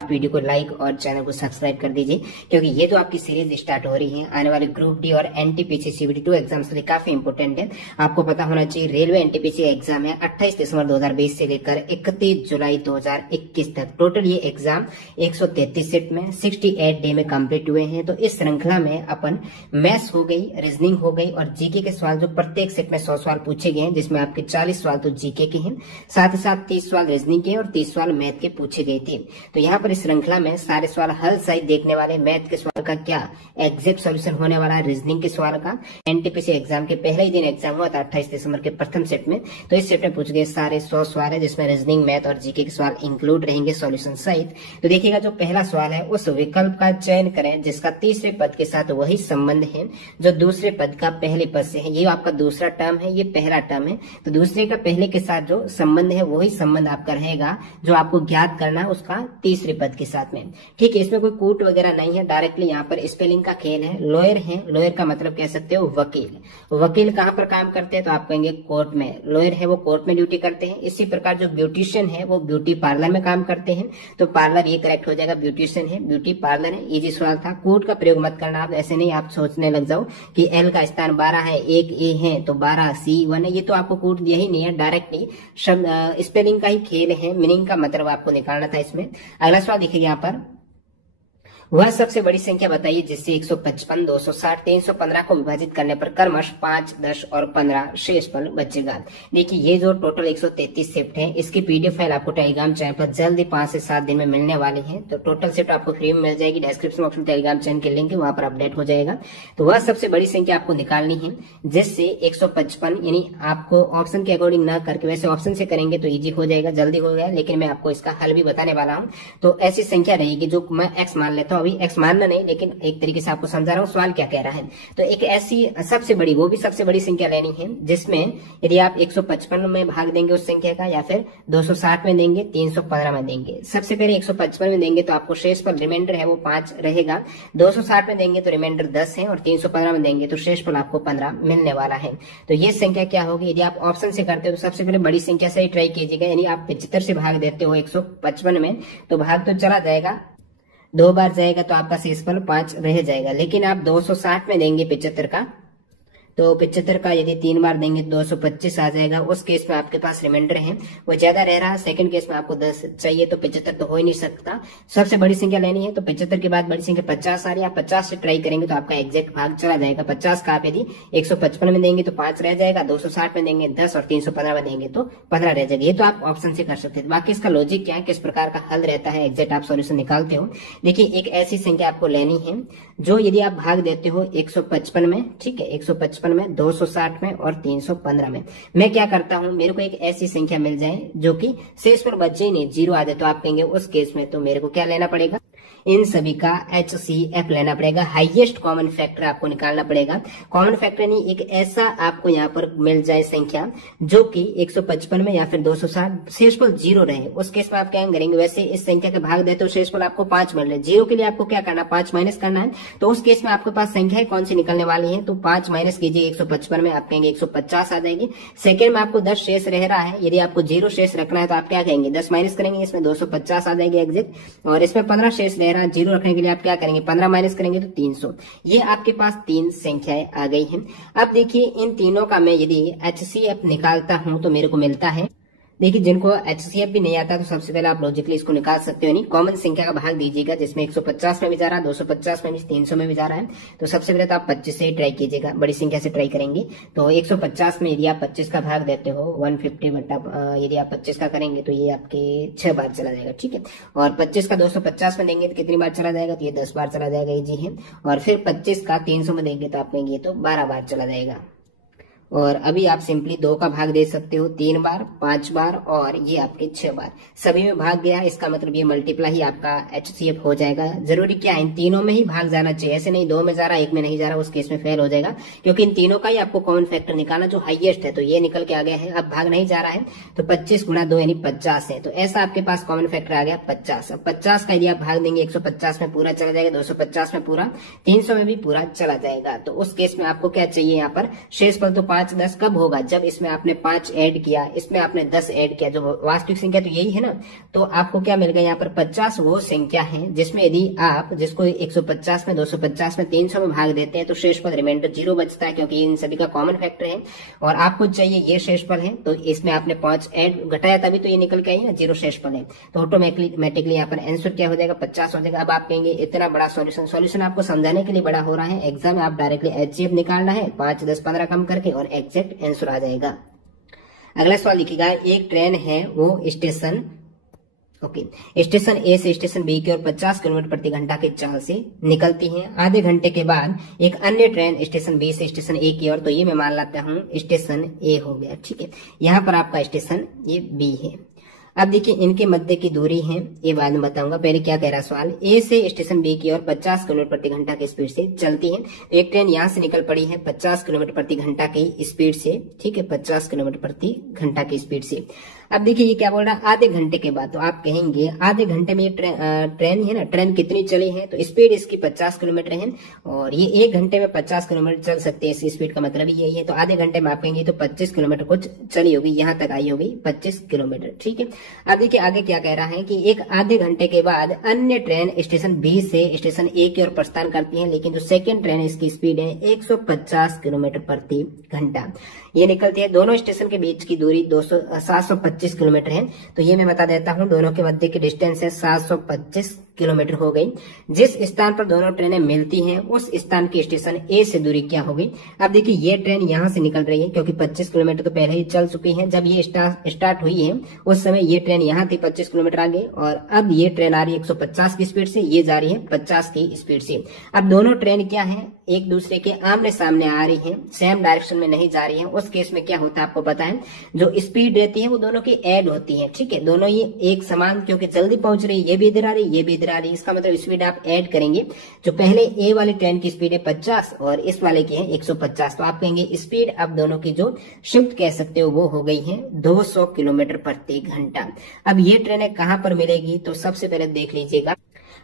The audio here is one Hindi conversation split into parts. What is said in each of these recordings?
वीडियो को लाइक और चैनल को सब्सक्राइब कर दीजिए, क्योंकि ये जो आपकी सीरीज स्टार्ट हो रही है आने वाले ग्रुप डी और एनटीपीसी सीबीटी 2 एग्जाम्स के लिए काफी इंपोर्टेंट है। आपको पता होना चाहिए रेलवे एनटीपीसी एग्जाम है 28 दिसंबर 2020 से लेकर 31 जुलाई 2021 तक। टोटल ये एग्जाम 133 सेट में 68 डे में कंप्लीट हुए हैं। तो इस श्रृंखला में अपन मैथ्स हो गई, रीजनिंग हो गई और जीके के सवाल जो प्रत्येक सेट में 100 सवाल पूछे गए हैं, जिसमें आपके 40 सवाल तो जीके के हैं, साथ ही साथ 30 सवाल रीजनिंग के और 30 सवाल मैथ के पूछे गए थे। तो यहाँ पर इस श्रृंखला में सारे सवाल हल सहित देखने वाले, मैथ के सवाल का क्या एग्जैक्ट सॉल्यूशन होने वाला है, रीजनिंग के सवाल का। एनटीपीसी एग्जाम के पहले ही दिन एग्जाम हुआ था 28 दिसंबर के प्रथम सेट में। तो इस सेट में पूछे गए सारे 100 सवाल है, जिसमें रीजनिंग, मैथ और जीके के सवाल इंक्लूड रहेंगे सॉल्यूशन सहित। तो देखिएगा, जो पहला सवाल है उस विकल्प का चयन करें जिसका तीसरे पद के साथ वही संबंध है जो दूसरे पद का पहले पद से है। ये आपका दूसरा टर्म है, ये पहला टर्म है। तो दूसरे का पहले के साथ जो संबंध है वही संबंध आपका रहेगा जो आपको ज्ञात करना है उसका तीसरे पद के साथ में। ठीक है, इसमें कोई कूट वगैरह नहीं है, डायरेक्टली यहाँ पर स्पेलिंग का खेल है। लॉयर है, लॉयर का मतलब कह सकते हो वकील। वकील कहाँ पर काम करते हैं तो आप कहेंगे कोर्ट में। लॉयर है वो कोर्ट में ड्यूटी करते हैं। इसी प्रकार जो ब्यूटिशियन है वो ब्यूटी पार्लर में काम करते हैं। तो पार्लर ये करेक्ट हो जाएगा, ब्यूटिशियन है, ब्यूटी पार्लर है। इजी सवाल था। कूट का प्रयोग मत करना आप, ऐसे नहीं आप सोचने लग जाओ कि एल का स्थान 12 है, एक ए है तो 12 C1 है। ये तो आपको कूट दिया ही नहीं है, डायरेक्टली शब्द स्पेलिंग का ही खेल है, मीनिंग का मतलब आपको निकालना था इसमें। अगला सवाल देखिए यहाँ पर, वह सबसे बड़ी संख्या बताइए जिससे 155, 260, 315 को विभाजित करने पर क्रमश 5, 10 और 15 शेषफल बचेगा। देखिए, ये जो टोटल 133 शिफ्ट है, इसकी पीडीएफ फाइल आपको टेलीग्राम चैनल पर जल्दी 5 से 7 दिन में मिलने वाली है। तो टोटल शिफ्ट आपको फ्री में मिल जाएगी। डिस्क्रिप्शन बॉक्स में टेलीग्राम चैनल की लिंक है, वहां पर अपडेट हो जाएगा। तो वह सबसे बड़ी संख्या आपको निकालनी है जिससे 155, यानी आपको ऑप्शन के अकॉर्डिंग ना करके, वैसे ऑप्शन से करेंगे तो इजी हो जाएगा, जल्दी हो गया, लेकिन मैं आपको इसका हल भी बताने वाला हूँ। तो ऐसी संख्या रहेगी जो मैं एक्स मान लेता हूँ, अभी एक्स मानना नहीं लेकिन एक तरीके से आपको समझा रहा हूँ सवाल क्या कह रहा है। तो एक ऐसी सबसे बड़ी, वो भी सबसे बड़ी संख्या लेनी है जिसमें यदि आप 155 में भाग देंगे उस संख्या का, या फिर 260 में देंगे, 315 में देंगे। सबसे पहले 155 में देंगे तो आपको शेष पर रिमाइंडर है वो 5 रहेगा। 260 में देंगे तो रिमाइंडर 10 है और 315 में देंगे तो शेष पर आपको 15 मिलने वाला है। तो ये संख्या क्या होगी? यदि आप ऑप्शन से करते हो तो सबसे पहले बड़ी संख्या से ही ट्राई कीजिएगा। यानी आप 75 से भाग देते हो 155 में तो भाग तो चला जाएगा, 2 बार जाएगा तो आपका शेषफल 5 रह जाएगा। लेकिन आप 260 में देंगे 75 का, तो 75 का यदि 3 बार देंगे तो 225 आ जाएगा। उस केस में आपके पास रिमाइंडर है वो ज्यादा रह रहा है। सेकंड केस में आपको 10 चाहिए तो 75 तो हो ही नहीं सकता, सबसे बड़ी संख्या लेनी है। तो 75 के बाद बड़ी संख्या 50 आ रही है, आप 50 से ट्राई करेंगे तो आपका एग्जैक्ट भाग चला जाएगा। 50 का आप यदि 155 में देंगे तो 5 रह जाएगा, 260 में देंगे 10 और 315 में देंगे तो 15 रह जाएगा। ये तो आप ऑप्शन से कर सकते हैं। बाकी इसका लॉजिक क्या है, किस प्रकार का हल रहता है, एग्जैक्ट आप सॉल्यूशन निकालते हो। देखिए, एक ऐसी संख्या आपको लेनी है जो यदि आप भाग देते हो 155 में, ठीक है, 155 में, 260 में और 315 में, मैं क्या करता हूं, मेरे को एक ऐसी संख्या मिल जाए जो कि शेष पर बचे ही नहीं, 0 आ जाए, तो आप कहेंगे उस केस में तो मेरे को क्या लेना पड़ेगा, इन सभी का HCF लेना पड़ेगा। हाईएस्ट कॉमन फैक्टर आपको निकालना पड़ेगा। कॉमन फैक्टर नहीं, एक ऐसा आपको यहाँ पर मिल जाए संख्या जो कि 155 में या फिर 260 शेषफल 0 रहे। उस केस में आप क्या करेंगे, वैसे इस संख्या के भाग देते हो शेषफल आपको 5 मिल रहे, 0 के लिए आपको क्या करना, 5 माइनस करना है। तो उस केस में आपके पास संख्या कौन सी निकलने वाली है, तो 5 माइनस कीजिए 155 में, आप कहेंगे 150 आ जाएगी। सेकेंड में आपको 10 शेष रह रहा है, यदि आपको 0 शेष रखना है तो आप क्या कहेंगे, 10 माइनस करेंगे, इसमें 250 आ जाएगी एग्जैक्ट। और इसमें 15 शेष रह रहा है, 0 रखने के लिए आप क्या करेंगे, 15 माइनस करेंगे तो 300। ये आपके पास 3 संख्याएं आ गई हैं। अब देखिए, इन तीनों का मैं यदि HCF निकालता हूं तो मेरे को मिलता है। देखिए, जिनको HCF भी नहीं आता तो सबसे पहले आप लॉजिकली इसको निकाल सकते हो। नहीं, कॉमन संख्या का भाग दीजिएगा जिसमें 150 में भी जा रहा है, 250 में भी, 300 में भी जा रहा है। तो सबसे पहले तो आप 25 से ही ट्राई कीजिएगा, बड़ी संख्या से ट्राई करेंगे। तो 150 में यदि आप 25 का भाग देते हो 150 बटा, यदि आप 25 का करेंगे तो ये आपके 6 बार चला जाएगा, ठीक है। और 25 का 250 में देंगे तो कितनी बार चला जाएगा, तो ये 10 बार चला जाएगा, इजी है। और फिर 25 का 300 में देंगे तो आप कहेंगे तो 12 बार चला जाएगा। और अभी आप सिंपली 2 का भाग दे सकते हो 3 बार, 5 बार और ये आपके 6 बार, सभी में भाग गया। इसका मतलब ये मल्टीप्लाई ही आपका HCF हो जाएगा। जरूरी क्या है, इन तीनों में ही भाग जाना चाहिए, ऐसे नहीं 2 में जा रहा 1 में नहीं जा रहा, उस केस में फेल हो जाएगा, क्योंकि इन तीनों का ही आपको कॉमन फैक्टर निकालना जो हाईएस्ट है। तो ये निकल के आ गया है, अब भाग नहीं जा रहा है तो 25 गुणा 2 यानी 50 है। तो ऐसा आपके पास कॉमन फैक्टर आ गया 50। अब 50 का यदि आप भाग देंगे 150 में पूरा चला जाएगा, 250 में पूरा, 300 में भी पूरा चला जाएगा। तो उस केस में आपको क्या चाहिए, यहाँ पर शेषफल तो 5 5-10 कब होगा, जब इसमें आपने 5 ऐड किया, इसमें आपने 10 ऐड किया, जो वास्तविक संख्या तो यही है ना। तो आपको क्या मिल गया यहाँ पर 50 वो संख्या है जिसमें यदि आप जिसको 150 में 250 में 300 में भाग देते हैं तो शेषफल रिमाइंडर 0 बचता है, क्योंकि इन सभी का कॉमन फैक्टर है और आपको चाहिए ये शेषफल है। तो इसमें आपने 5 ऐड घटाया तभी तो ये निकल के आई ना 0 शेषफल है। तो ऑटोमेटिकली यहाँ पर आंसर क्या हो जाएगा 50 हो जाएगा। अब आप कहेंगे इतना बड़ा सॉल्यूशन आपको समझाने के लिए बड़ा हो रहा है, एग्जाम में आप डायरेक्टली HCF निकालना है 5, 10, 15 कम करके और एग्जैक्ट आंसर आ जाएगा। अगला सवाल लिखिएगा, एक ट्रेन है वो स्टेशन स्टेशन ए से स्टेशन बी की ओर 50 किलोमीटर प्रति घंटा की चाल से निकलती है। आधे घंटे के बाद एक अन्य ट्रेन स्टेशन बी से स्टेशन ए की ओर, तो ये मैं मान लेता हूँ स्टेशन ए हो गया, ठीक है। यहाँ पर आपका स्टेशन ये बी है। अब देखिए इनके मध्य की दूरी है, ये बाद में बताऊंगा, पहले क्या कह रहा है सवाल। ए से स्टेशन बी की ओर 50 किलोमीटर प्रति घंटा की स्पीड से चलती है। तो एक ट्रेन यहाँ से निकल पड़ी है 50 किलोमीटर प्रति घंटा की स्पीड से, ठीक है, 50 किलोमीटर प्रति घंटा की स्पीड से। अब देखिए ये क्या बोल रहा है, आधे घंटे के बाद। तो आप कहेंगे आधे घंटे में ये ट्रेन है ना, ट्रेन कितनी चली है, तो स्पीड इसकी 50 किलोमीटर है और ये 1 घंटे में 50 किलोमीटर चल सकते हैं, इस स्पीड का मतलब यही है। तो आधे घंटे में आप कहेंगे तो 25 किलोमीटर कुछ चली होगी, यहाँ तक आई होगी 25 किलोमीटर, ठीक है। अब देखिए आगे क्या कह रहा है कि एक आधे घंटे के बाद अन्य ट्रेन स्टेशन बी से स्टेशन ए की ओर प्रस्थान करती है, लेकिन जो सेकेंड ट्रेन है इसकी स्पीड है 150 किलोमीटर प्रति घंटा। ये निकलती है, दोनों स्टेशन के बीच की दूरी 725 किलोमीटर है। तो ये मैं बता देता हूँ, दोनों के मध्य की डिस्टेंस है 725 किलोमीटर हो गई। जिस स्थान पर दोनों ट्रेनें मिलती हैं उस स्थान की स्टेशन ए से दूरी क्या होगी। अब देखिए ये ट्रेन यहाँ से निकल रही है, क्योंकि 25 किलोमीटर तो पहले ही चल चुकी है। जब ये स्टार्ट हुई है उस समय ये ट्रेन यहाँ थी 25 किलोमीटर आगे, और अब ये ट्रेन आ रही है 150 की स्पीड से, ये जा रही है 50 की स्पीड से। अब दोनों ट्रेन क्या है, एक दूसरे के आमने सामने आ रही है, सेम डायरेक्शन में नहीं जा रही है। उस केस में क्या होता है आपको पता है, जो स्पीड रहती है वो दोनों की ऐड होती है, ठीक है। दोनों ये एक समान, क्योंकि जल्दी पहुंच रही है, ये भी इधर आ रही है, ये भी इधर आ रही है, इसका मतलब स्पीड आप ऐड करेंगे। जो पहले ए वाली ट्रेन की स्पीड है 50 और इस वाले की है 150, तो आप कहेंगे स्पीड अब दोनों की जो शिफ्ट कह सकते हो वो हो गई है 200 किलोमीटर प्रति घंटा। अब ये ट्रेनें कहां पर मिलेगी, तो सबसे पहले देख लीजिएगा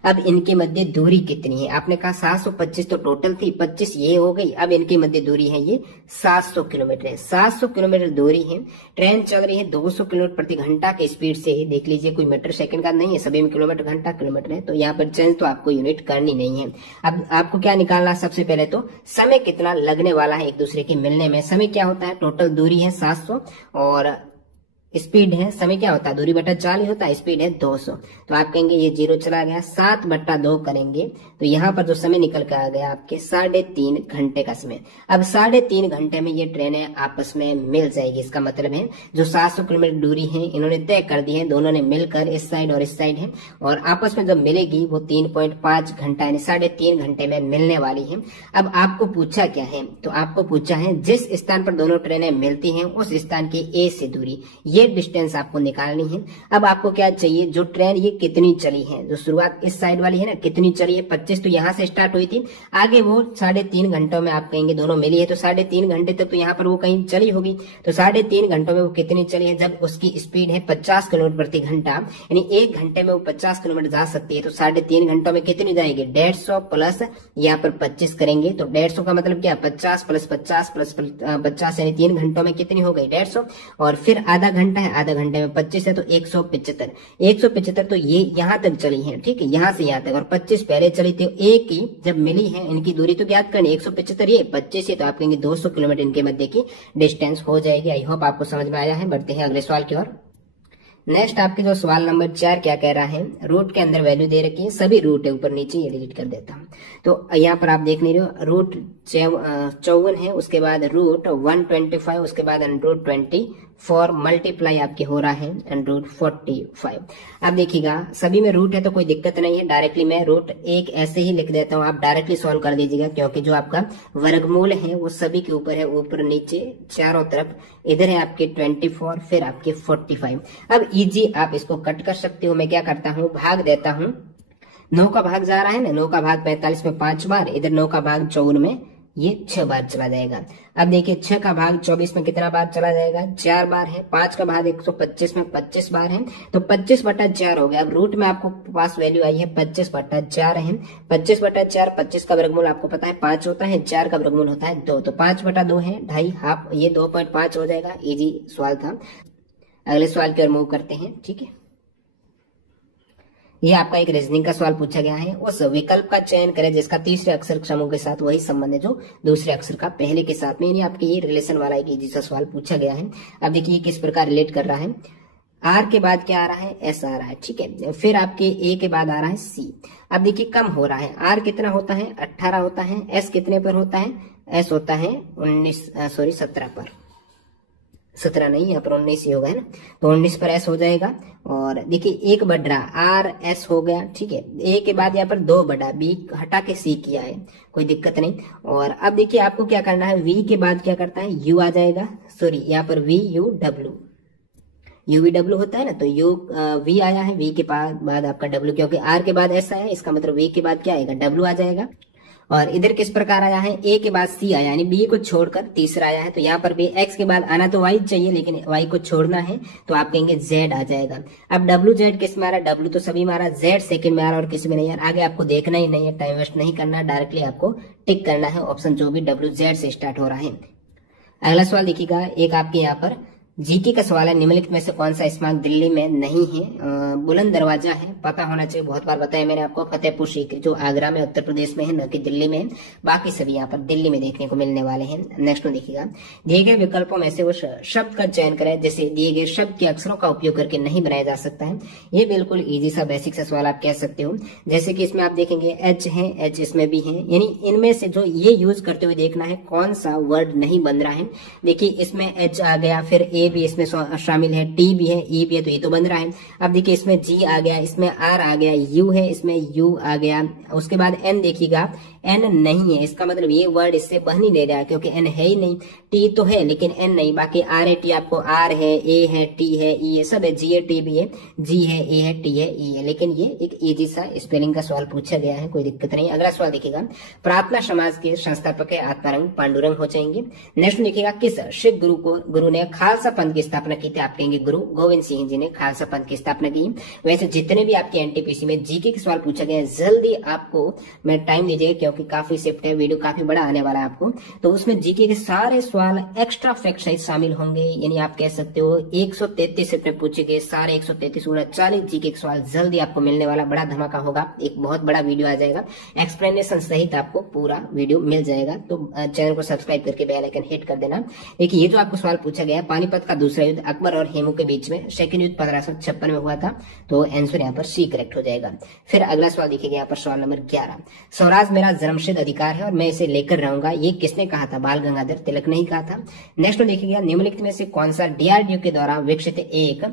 अब इनके मध्य दूरी कितनी है। आपने कहा 725 तो टोटल थी, 25 ये हो गई। अब इनके मध्य दूरी है ये 700 किलोमीटर है। 700 किलोमीटर दूरी है, ट्रेन चल रही है 200 किलोमीटर प्रति घंटा की स्पीड से। देख लीजिए कोई मीटर सेकंड का नहीं है, सभी में किलोमीटर घंटा किलोमीटर है, तो यहाँ पर चेंज तो आपको यूनिट करनी नहीं है। अब आपको क्या निकालना, सबसे पहले तो समय कितना लगने वाला है एक दूसरे के मिलने में। समय क्या होता है, टोटल दूरी है 700 और स्पीड है, समय क्या होता है, दूरी बटा 4 ही होता है, स्पीड है 200। तो आप कहेंगे ये 0 चला गया, 7/2 करेंगे तो यहाँ पर जो समय निकल कर आ गया आपके 3.5 घंटे का समय। अब 3.5 घंटे में ये ट्रेनें आपस में मिल जाएगी। इसका मतलब है जो 700 किलोमीटर दूरी है इन्होंने तय कर दी है, दोनों ने मिलकर इस साइड और इस साइड है, और आपस में जब मिलेगी वो 3.5 घंटा यानी 3.5 घंटे में मिलने वाली है। अब आपको पूछा क्या है, तो आपको पूछा है जिस स्थान पर दोनों ट्रेनें मिलती हैं उस स्थान की ए से दूरी, ये डिस्टेंस आपको निकालनी है। अब आपको क्या चाहिए, जो ट्रेन ये कितनी चली है, जो शुरुआत इस साइड वाली है ना कितनी चली है, 25 तो यहाँ से स्टार्ट हुई थी, आगे वो 3.5 घंटों में आप कहेंगे दोनों मिली है, तो 3.5 घंटे तक तो यहाँ पर वो कहीं चली होगी। तो 3.5 घंटों में वो कितनी चली है, जब उसकी स्पीड है 50 किलोमीटर प्रति घंटा, यानी 1 घंटे में वो 50 किलोमीटर जा सकती है, तो 3.5 घंटों में कितनी जाएगी, 150 प्लस यहाँ पर 25 करेंगे, तो 150 का मतलब क्या, 50 प्लस 50 प्लस 50 यानी 3 घंटों में कितनी हो गई, 150, और फिर आधा घंटा है, आधा घंटे में 25 है तो 175 तो ये यहाँ तक चली है, ठीक है, यहाँ से यहाँ तक, और 25 पहले चली थी। एक ही जब मिली है इनकी दूरी तो ज्ञात करनी, 175 ये 25 है, तो आप कहेंगे 200 किलोमीटर इनके मध्य की डिस्टेंस हो जाएगी। आई होप आपको समझ में आया है। बढ़ते हैं अगले सवाल की ओर। नेक्स्ट आपके जो सवाल नंबर 4 क्या कह रहा है, रूट के अंदर वैल्यू दे रखी है, सभी रूट है ऊपर नीचे, ये डिलीट कर देता हूँ। तो यहाँ पर आप देख नहीं रहे हो, रूट 54 है, उसके बाद रूट 125, उसके बाद √24 मल्टीप्लाई आपके हो रहा है √45। अब देखिएगा सभी में रूट है तो कोई दिक्कत नहीं है, डायरेक्टली मैं रूट 1 ऐसे ही लिख देता हूँ, आप डायरेक्टली सॉल्व कर दीजिएगा, क्योंकि जो आपका वर्गमूल है वो सभी के ऊपर है, ऊपर नीचे चारों तरफ। इधर है आपके 24, फिर आपके 45। अब इजी आप इसको कट कर सकते हो। मैं क्या करता हूँ, भाग देता हूँ, 9 का भाग जा रहा है ना, 9 का भाग 45 में 5 बार, इधर 9 का भाग 54 में ये 6 बार चला जाएगा। अब देखिए 6 का भाग 24 में कितना बार चला जाएगा, 4 बार है। 5 का भाग 125 में 25 बार है, तो 25/4 हो गया। अब रूट में आपको पास वैल्यू आई है 25/4 है। 25/4, 25 का वर्गमूल आपको पता है 5 होता है, 4 का वर्गमूल होता है 2, तो 5/2 है, 2.5 हाफ, ये 2.5 हो जाएगा। इजी सवाल था। अगले सवाल की ओर मूव करते हैं, ठीक है। ये आपका एक रीजनिंग का सवाल पूछा गया है। उस विकल्प का चयन करें जिसका तीसरे अक्षर समूह के साथ वही संबंध है जो दूसरे अक्षर का पहले के साथ में, यानी आपके ये रिलेशन वाला एक इजी सा सवाल पूछा गया है। अब देखिए किस प्रकार रिलेट कर रहा है। आर के बाद क्या आ रहा है, एस आ रहा है, ठीक है। फिर आपके ए के बाद आ रहा है सी। अब देखिए कम हो रहा है। आर कितना होता है, 18 होता है। एस कितने पर होता है, एस होता है 17 पर। 17 नहीं, यहाँ पर 19 ही होगा, है ना, तो 19 पर एस हो जाएगा। और देखिए एक बढ़ रहा, आर एस हो गया, ठीक है। ए के बाद यहाँ पर 2 बढ़ा, बी हटा के सी किया है, कोई दिक्कत नहीं। और अब देखिए आपको क्या करना है, वी के बाद क्या करता है, यू आ जाएगा, सॉरी यहाँ पर वी यू डब्ल्यू, यूवीडब्ल्यू होता है ना, तो यू वी आया है, वी के बाद आपका डब्ल्यू, क्योंकि आर के बाद एस आया, इसका मतलब वी के बाद क्या आएगा, डब्ल्यू आ जाएगा। और इधर किस प्रकार आया है, ए के बाद सी आया, यानी बी को छोड़कर तीसरा आया है, तो यहाँ पर भी एक्स के बाद आना तो वाई चाहिए, लेकिन वाई को छोड़ना है, तो आप कहेंगे जेड आ जाएगा। अब डब्ल्यू जेड किस में आ रहा है, डब्ल्यू तो सभी में आ रहा है, जेड सेकंड में आ रहा है और किसी में नहीं आ रहा। आगे आपको देखना ही नहीं है, टाइम वेस्ट नहीं करना, डायरेक्टली आपको टिक करना है ऑप्शन जो भी डब्ल्यू जेड से स्टार्ट हो रहा है। अगला सवाल देखिएगा, एक आपके यहाँ पर जीके का सवाल है, निम्नलिखित में से कौन सा स्मारक दिल्ली में नहीं है। बुलंद दरवाजा है, पता होना चाहिए, बहुत बार बताया मैंने आपको। फतेहपुर सीकरी जो आगरा में उत्तर प्रदेश में है, न कि दिल्ली में है। बाकी सभी यहाँ पर दिल्ली में देखने को मिलने वाले हैं। नेक्स्ट में देखिएगा, दिए गए विकल्पों में से वो शब्द का चयन करें जैसे दिए गए शब्द के अक्षरों का उपयोग करके नहीं बनाया जा सकता है। ये बिल्कुल इजी सा बेसिक सा सवाल आप कह सकते हो। जैसे कि इसमें आप देखेंगे एच है, एच इसमें भी है, यानी इनमें से जो ये यूज करते हुए देखना है कौन सा वर्ड नहीं बन रहा है। देखिए इसमें एच आ गया, फिर ए भी इसमें शामिल है, टी भी है, ई भी है, तो ये तो बन रहा है। अब देखिए इसमें जी आ गया, इसमें आर आ गया, यू है, इसमें यू आ गया। उसके बाद एन देखिएगा, एन नहीं है, इसका मतलब ये वर्ड इससे बन ही नहीं रहा क्योंकि एन है ही नहीं। टी तो है लेकिन एन नहीं। बाकी आर है, टी आपको आर है, ए है, टी है, ई है, सब है, जी है, टी भी है, जी है, ए है, टी है, ई है। लेकिन ये एक इजी सा स्पेलिंग का सवाल पूछा गया है, कोई दिक्कत नहीं। अगला सवाल देखिएगा, प्रार्थना समाज के संस्थापक आत्मारंग पांडुरंग हो जाएंगे। नेक्स्ट देखिएगा, किस सिख गुरु ने खालसा पंथ की स्थापना की थी। आप कहेंगे गुरु गोविंद सिंह जी ने खालसा पंथ की स्थापना की। वैसे जितने भी आपके एनटीपीसी में जीके के सवाल पूछा गया है, जल्दी आपको मैं टाइम दीजिएगा क्योंकि काफी शिफ्ट है, वीडियो काफी बड़ा आने वाला है आपको। तो उसमें जीके के सारे सवाल एक्स्ट्रा फैक्ट सहित शामिल होंगे, यानी आप कह सकते हो 133 शिफ्ट में पूछे गए सारे 133 40 जीके के सवाल जल्दी आपको मिलने वाला, बड़ा धमाका होगा। एक बहुत बड़ा वीडियो आ जाएगा, एक्सप्लेनेशन सहित आपको पूरा वीडियो मिल जाएगा। तो चैनल को सब्सक्राइब करके बेल आइकन हिट कर देना। देखिए ये जो आपको सवाल पूछा गया है, पानीपत का दूसरा युद्ध अकबर और हेमू के बीच में, सेकंड युद्ध 1556 में हुआ था, तो आंसर यहाँ पर सी करेक्ट हो जाएगा। फिर अगला सवाल देखिएगा यहाँ पर सवाल नंबर 11, स्वराज मेरा जन्मसिद्ध अधिकार है और मैं इसे लेकर रहूंगा, ये किसने कहा था, बाल गंगाधर तिलक ने ही कहा था। नेक्स्ट देखिएगा, निम्नलिखित में से कौन सा डीआरडीओ के द्वारा विकसित एक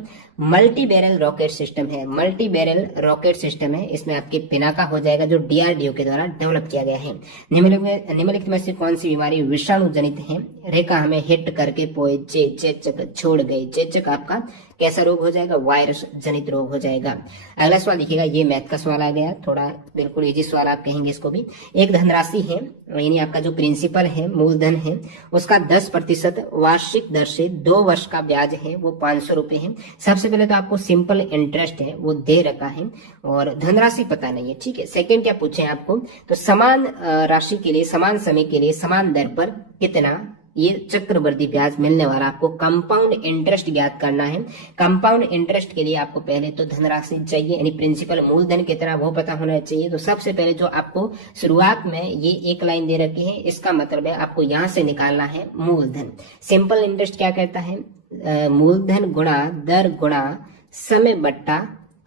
मल्टी बैरल रॉकेट सिस्टम है। मल्टी बैरल रॉकेट सिस्टम है, इसमें आपके पिनाका हो जाएगा जो डीआरडीओ के द्वारा डेवलप किया गया है। निम्नलिखित में से कौन सी बीमारी विषाणु जनित है। रेखा हमें हिट करके पोए चेचक छोड़ गई। चेचक आपका कैसा रोग हो जाएगा, वायरस जनित रोग हो जाएगा। अगला सवाल देखिएगा, ये मैथ का सवाल आ गया, थोड़ा बिल्कुल इजी सवाल आप कहेंगे इसको भी। एक धनराशि है, यानी आपका जो प्रिंसिपल है, मूलधन है, उसका 10% वार्षिक दर से 2 वर्ष का ब्याज है, वो 500 रुपए है। सबसे पहले तो आपको सिंपल इंटरेस्ट है वो दे रखा है और धनराशि पता नहीं है, ठीक है। सेकंड क्या पूछे आपको, तो समान राशि के लिए, समान समय के लिए, समान दर पर कितना ये चक्रवृद्धि ब्याज मिलने वाला, आपको कंपाउंड इंटरेस्ट ज्ञात करना है। कंपाउंड इंटरेस्ट के लिए आपको पहले तो धनराशि चाहिए, यानी प्रिंसिपल मूलधन कितना वो पता होना चाहिए। तो सबसे पहले जो आपको शुरुआत में ये एक लाइन दे रखी है, इसका मतलब है आपको यहाँ से निकालना है मूलधन। सिंपल इंटरेस्ट क्या कहता है, मूलधन गुणा दर गुणा समय बट्टा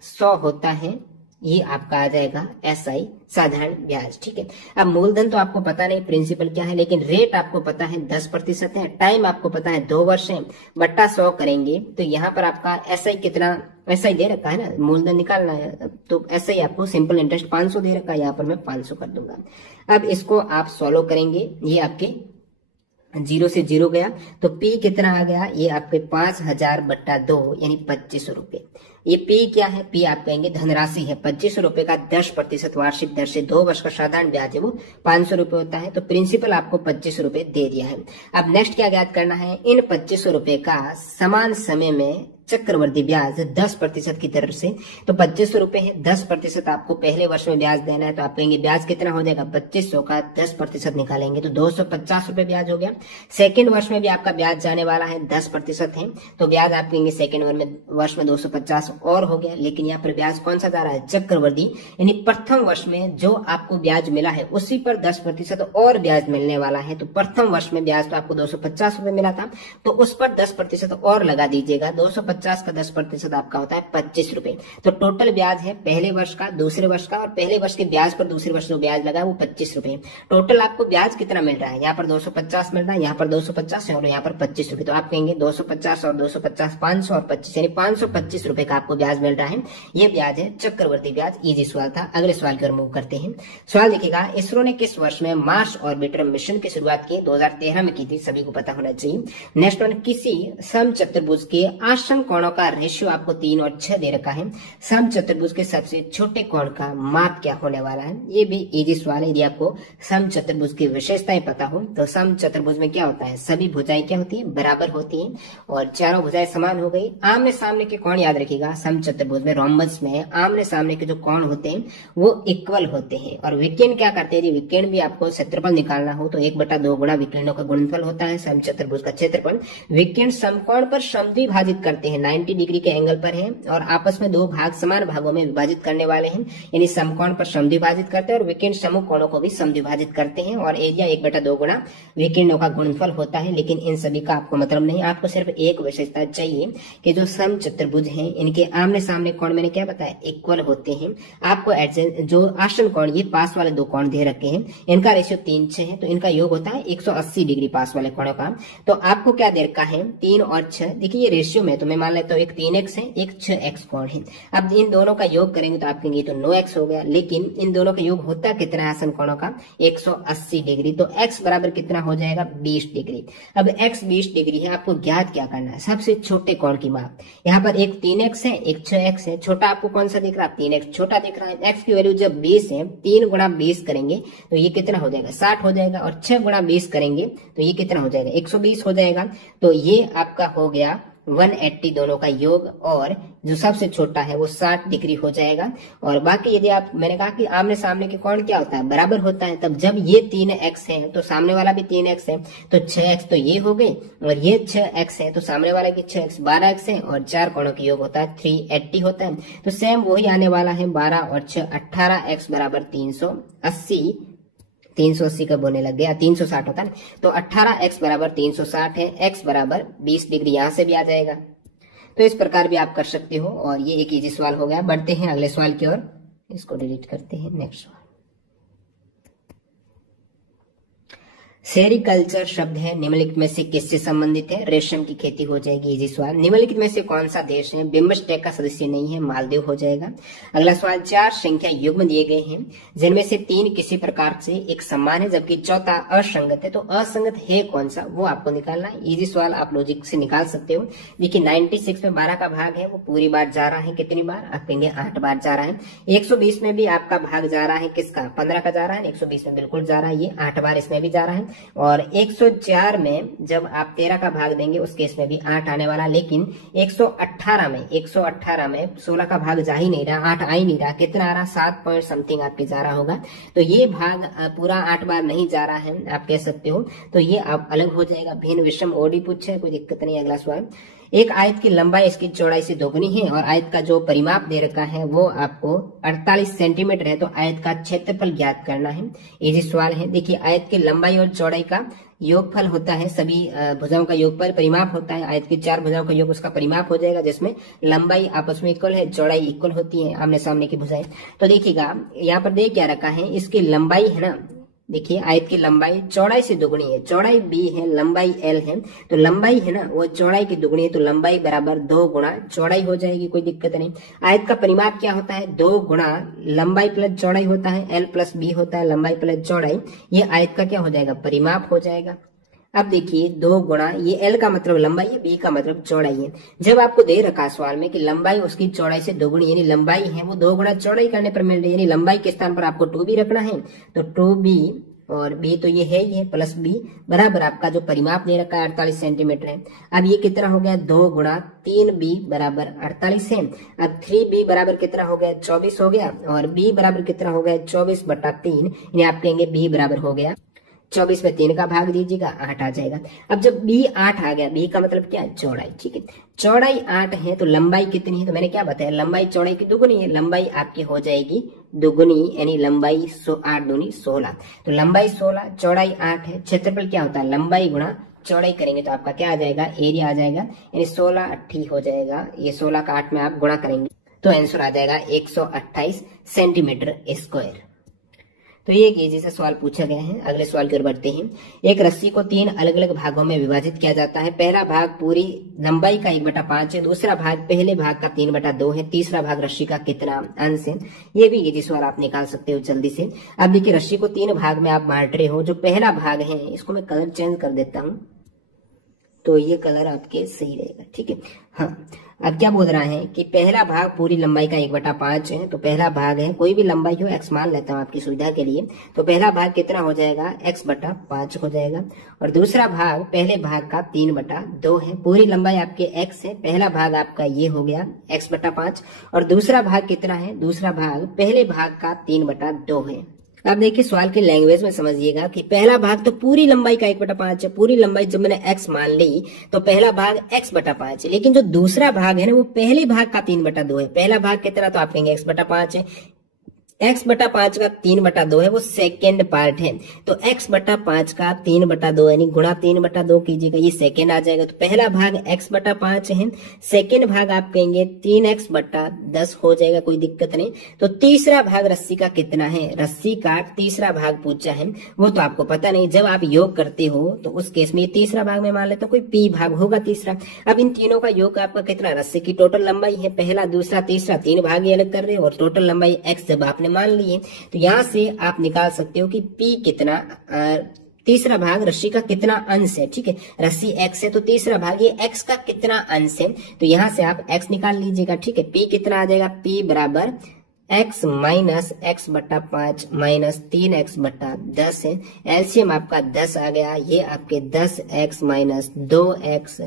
100 होता है, ये आपका आ जाएगा एसआई साधारण ब्याज, ठीक है। अब मूलधन तो आपको पता नहीं प्रिंसिपल क्या है, लेकिन रेट आपको पता है 10% है, टाइम आपको पता है 2 वर्ष है, बट्टा 100 करेंगे तो यहाँ पर आपका एसआई कितना, एसआई दे रखा है ना, मूलधन निकालना है, तो एसआई आपको सिंपल इंटरेस्ट 500 दे रखा है, यहाँ पर मैं 500 कर दूंगा। अब इसको आप सॉल्व करेंगे, ये आपके जीरो से जीरो गया तो पी कितना आ गया, ये आपके 5000/2 यानी 2500 रुपए। ये पी क्या है, पी आप कहेंगे धनराशि है। 2500 रुपए का 10% वार्षिक दर से 2 वर्ष का साधारण ब्याज है वो 500 रुपए होता है। तो प्रिंसिपल आपको 2500 रुपए दे दिया है। अब नेक्स्ट क्या ज्ञात करना है, इन 2500 रुपए का समान समय में चक्रवर्ती ब्याज 10% की दर से, तो 2500 रुपए है, 10% आपको पहले वर्ष में ब्याज देना है। तो आप कहेंगे ब्याज कितना हो जाएगा, 2500 का 10% निकालेंगे तो 250 रुपए ब्याज हो गया। सेकेंड वर्ष में भी आपका ब्याज जाने वाला है, 10% है, तो ब्याज आप कहेंगे सेकेंड वर्ष में 250 और हो गया। लेकिन यहाँ पर ब्याज कौन सा जा रहा है, चक्रवर्ती, यानी प्रथम वर्ष में जो आपको ब्याज मिला है उसी पर 10% और ब्याज मिलने वाला है। तो प्रथम वर्ष में ब्याज तो आपको 250 रुपए मिला था, तो उस पर 10% और लगा दीजिएगा। 250 का 10% आपका होता है 25 रुपए। तो टोटल ब्याज है पहले वर्ष का, दूसरे वर्ष का, और पहले वर्ष के ब्याज पर दूसरे वर्ष जो ब्याज लगा है वो 25 रुपए। टोटल आपको ब्याज कितना मिल रहा है, यहाँ पर 250 मिल रहा है, यहाँ पर 250 और यहाँ पर 25 रुपए। तो आप कहेंगे 250 और 250 500 और 25 यानी 525 रुपए का आपको ब्याज मिल रहा है। ये ब्याज है चक्रवर्ती ब्याज। इजी सवाल था। अगले सवाल की ओर मूव करते हैं। सवाल देखिएगा, इसरो ने किस वर्ष में मार्स ऑर्बिटर मिशन की शुरुआत की, 2013 में की थी, सभी को पता होना चाहिए। नेक्स्ट वन, किसी समचतुर्भुज के आसन कोणों का रेशियो आपको 3 और 6 दे रखा है। समचतुर्भुज के सबसे छोटे कोण का माप क्या होने वाला है, ये भी इजी सवाल है। यदि आपको समचतुर्भुज की विशेषताएं पता हो तो समचतुर्भुज में क्या होता है, सभी भुजाएं क्या होती है, बराबर होती है और चारों भुजाएं समान हो गई। आमने सामने के कोण याद रखिएगा, समचतुर्भुज में रोम्बस में आमने सामने के जो कोण होते हैं वो इक्वल होते हैं। और विकीर्ण क्या करते हैं, विकीर्ण भी आपको क्षेत्रफल निकालना हो तो 1/2 गुणा विकीर्णों का गुणनफल होता है समचतुर्भुज का क्षेत्रफल। विकीर्ण समकोण पर समद्विभाजित करते हैं, 90 डिग्री के एंगल पर है और आपस में दो भाग समान भागों में विभाजित करने वाले हैं, यानी समकोण पर समद्विभाजित करते हैं और विकीर्ण समूह कोणों को भी समद्विभाजित करते हैं। और एरिया 1/2 गुणा विकीर्णों का गुणनफल होता है। लेकिन इन सभी का आपको मतलब नहीं, आपको सिर्फ एक विशेषता चाहिए कि जो समचतुर्भुज हैं इनके आमने सामने कोण मैंने क्या बताया, इक्वल होते हैं। आपको जो आसन कोण, ये पास वाले दो कोण दे रखे हैं, इनका रेशियो 3-6 है, तो इनका योग होता है 180 डिग्री पास वाले कोणों का। तो आपको क्या दे रखा है, 3 और 6। देखिए ये रेशियो में तो मैं मान लेता हूँ एक 3x है, एक 6x कोण है। अब इन दोनों का योग करेंगे तो आप कहेंगे तो 9x हो गया। लेकिन इन दोनों का योग होता कितना है आसन कोणों का, 180 डिग्री। तो x बराबर कितना हो जाएगा, 20 डिग्री। अब x 20 डिग्री है, आपको ज्ञात क्या करना है, सबसे छोटे कोण की माप। यहाँ पर एक 3x है, एक 6x है। छोटा आपको कौन सा दिख रहा है, 3x छोटा दिख रहा है। x की वैल्यू जब 20 है, 3 गुणा 20 करेंगे तो ये कितना हो जाएगा, 60 हो जाएगा। और 6 गुणा 20 करेंगे तो ये कितना हो जाएगा, 120 हो जाएगा। तो ये आपका हो गया 180 दोनों का योग, और जो सबसे छोटा है वो 60 डिग्री हो जाएगा। और बाकी यदि आप, मैंने कहा कि आमने सामने के कोण क्या होता है, बराबर होता है। तब जब ये 3x है तो सामने वाला भी 3x है, तो 6x तो ये हो गई, और ये 6x है तो सामने वाला की 6x 12x है, और चार कोणों का योग होता है 380 होता है। तो सेम वही आने वाला है, 12 और 6 18x बराबर 380। 380 कब होने लग गया, 360 होता है। तो 18x बराबर 360 है, x बराबर 20 डिग्री, यहां से भी आ जाएगा। तो इस प्रकार भी आप कर सकते हो। और ये एक इजी सवाल हो गया। बढ़ते हैं अगले सवाल की ओर, इसको डिलीट करते हैं। नेक्स्ट सवाल, सेरिकल्चर शब्द है, निम्नलिखित में से किससे संबंधित है, रेशम की खेती हो जाएगी। इजी सवाल, निम्नलिखित में से कौन सा देश है बिम्स्टेक का सदस्य नहीं है, मालदीव हो जाएगा। अगला सवाल, 4 संख्या युग्म दिए गए हैं जिनमें से 3 किसी प्रकार से एक समान है जबकि चौथा असंगत है, तो असंगत है कौन सा, वो आपको निकालना है। इजी सवाल, आप लॉजिक से निकाल सकते हो। देखिए 96 में 12 का भाग है, वो पूरी बार जा रहा है, कितनी बार, आप कहेंगे 8 बार जा रहा है। 120 में भी आपका भाग जा रहा है, किसका, 15 का जा रहा है, 120 में बिल्कुल जा रहा है, ये 8 बार इसमें भी जा रहा है। और 104 में जब आप 13 का भाग देंगे उस केस में भी 8 आने वाला। लेकिन 118 में 16 का भाग जा ही नहीं रहा, 8 आ ही नहीं रहा, कितना आ रहा, 7 पॉइंट समथिंग आपके जा रहा होगा। तो ये भाग पूरा 8 बार नहीं जा रहा है, आप कह सकते हो। तो ये आप अलग हो जाएगा। भिन्न विषम ओडी पूछे, कोई दिक्कत नहीं। अगला सवाल, एक आयत की लंबाई इसकी चौड़ाई से दोगुनी है और आयत का जो परिमाप दे रखा है वो आपको 48 सेंटीमीटर है, तो आयत का क्षेत्रफल ज्ञात करना है। इजी सवाल है। देखिए आयत की लंबाई और चौड़ाई का योगफल होता है, सभी भुजाओं का योगफल परिमाप होता है। आयत की 4 भुजाओं का योग उसका परिमाप हो जाएगा, जिसमें लंबाई आपस में इक्वल है, चौड़ाई इक्वल होती है, आमने सामने की भुजाएं। तो देखिएगा यहाँ पर देख क्या रखा है, इसकी लंबाई है ना, देखिए आयत की लंबाई चौड़ाई से दुगनी है, चौड़ाई b है, लंबाई l है। तो लंबाई है ना वो चौड़ाई की दुगनी है, तो लंबाई बराबर 2 गुणा चौड़ाई हो जाएगी, कोई दिक्कत नहीं। आयत का परिमाप क्या होता है, 2 गुणा लंबाई प्लस चौड़ाई होता है, l प्लस b होता है, लंबाई प्लस चौड़ाई। ये आयत का क्या हो जाएगा, परिमाप हो जाएगा। अब देखिए 2 गुणा ये एल का मतलब लंबाई है, बी का मतलब चौड़ाई है। जब आपको दे रखा सवाल में कि लंबाई उसकी चौड़ाई से दोगुनी यानी लंबाई है वो 2 गुणा चौड़ाई करने पर मिल रही है, यानी लंबाई के स्थान पर आपको 2b रखना है, तो 2b और b तो ये है ही है प्लस b बराबर आपका जो परिमाप दे रखा है 48 सेंटीमीटर है। अब ये कितना हो गया 2 गुणा 3b बराबर 48 है। अब 3b बराबर कितना हो गया 24 हो गया और b बराबर कितना हो गया 24/3 यानी आप कहेंगे b बराबर हो गया 24 में 3 का भाग दीजिएगा 8 आ जाएगा। अब जब b 8 आ गया, b का मतलब क्या है चौड़ाई, ठीक है। चौड़ाई 8 है तो लंबाई कितनी है, तो मैंने क्या बताया लंबाई चौड़ाई की दुगुनी है, लंबाई आपकी हो जाएगी दुगुनी यानी लंबाई 8 दूनी 16, तो लंबाई 16 चौड़ाई 8 है। क्षेत्रफल क्या होता है लंबाई गुणा चौड़ाई करेंगे तो आपका क्या आ जाएगा एरिया आ जाएगा, यानी 16 80 हो जाएगा, ये 16 का 8 में आप गुणा करेंगे तो आंसर आ जाएगा 128 सेंटीमीटर स्क्वायर। तो ये एक इजी सा सवाल पूछा गया है। अगले सवाल की ओर बढ़ते हैं। एक रस्सी को 3 अलग अलग भागों में विभाजित किया जाता है। पहला भाग पूरी लंबाई का 1/5 है, दूसरा भाग पहले भाग का 3/2 है, तीसरा भाग रस्सी का कितना अंश है। ये भी इजी सवाल आप निकाल सकते हो जल्दी से। अब देखिए रस्सी को 3 भाग में आप बांट रहे हो, जो पहला भाग है इसको मैं कलर चेंज कर देता हूँ तो ये कलर आपके सही रहेगा, ठीक है। हाँ, अब क्या बोल रहा है कि पहला भाग पूरी लंबाई का 1/5 है, तो पहला भाग है कोई भी लंबाई हो x मान लेता हूँ आपकी सुविधा के लिए, तो पहला भाग कितना हो जाएगा x/5 हो जाएगा और दूसरा भाग पहले भाग का 3/2 है। पूरी लंबाई आपके x है, पहला भाग आपका ये हो गया x/5 और दूसरा भाग कितना है, दूसरा भाग पहले भाग का 3/2 है। अब देखिए सवाल की लैंग्वेज में समझिएगा कि पहला भाग तो पूरी लंबाई का 1/5 है, पूरी लंबाई जब मैंने x मान ली तो पहला भाग x/5 है, लेकिन जो दूसरा भाग है ना वो पहले भाग का 3/2 है। पहला भाग कितना तो आप कहेंगे x/5 है, x/5 का 3/2 है वो सेकेंड पार्ट है, तो x/5 का 3/2 यानी गुणा 3/2 कीजिएगा, ये सेकेंड आ जाएगा। तो पहला भाग x/5 है, सेकेंड भाग आप कहेंगे 3x/10 हो जाएगा, कोई दिक्कत नहीं। तो तीसरा भाग रस्सी का कितना है, रस्सी का तीसरा भाग पूछा है वो तो आपको पता नहीं, जब आप योग करते हो तो उस केस में ये तीसरा भाग में मान लेते हो कोई p भाग होगा तीसरा। अब इन तीनों का योग आपका कितना, रस्सी की टोटल लंबाई है पहला दूसरा तीसरा 3 भाग ही अलग कर रहे हो और टोटल लंबाई x जब आपने मान लिए तो यहां से आप निकाल सकते हो कि p कितना, तीसरा भाग रस्सी का कितना अंश है, ठीक है। रस्सी x है तो तीसरा भाग ये x का कितना अंश है, तो यहां से आप x निकाल लीजिएगा, ठीक है। p कितना आ जाएगा, p बराबर x minus x/5 minus 3x/10 है। एलसीएम आपका 10 आ गया, ये आपके 10x माइनस 2x,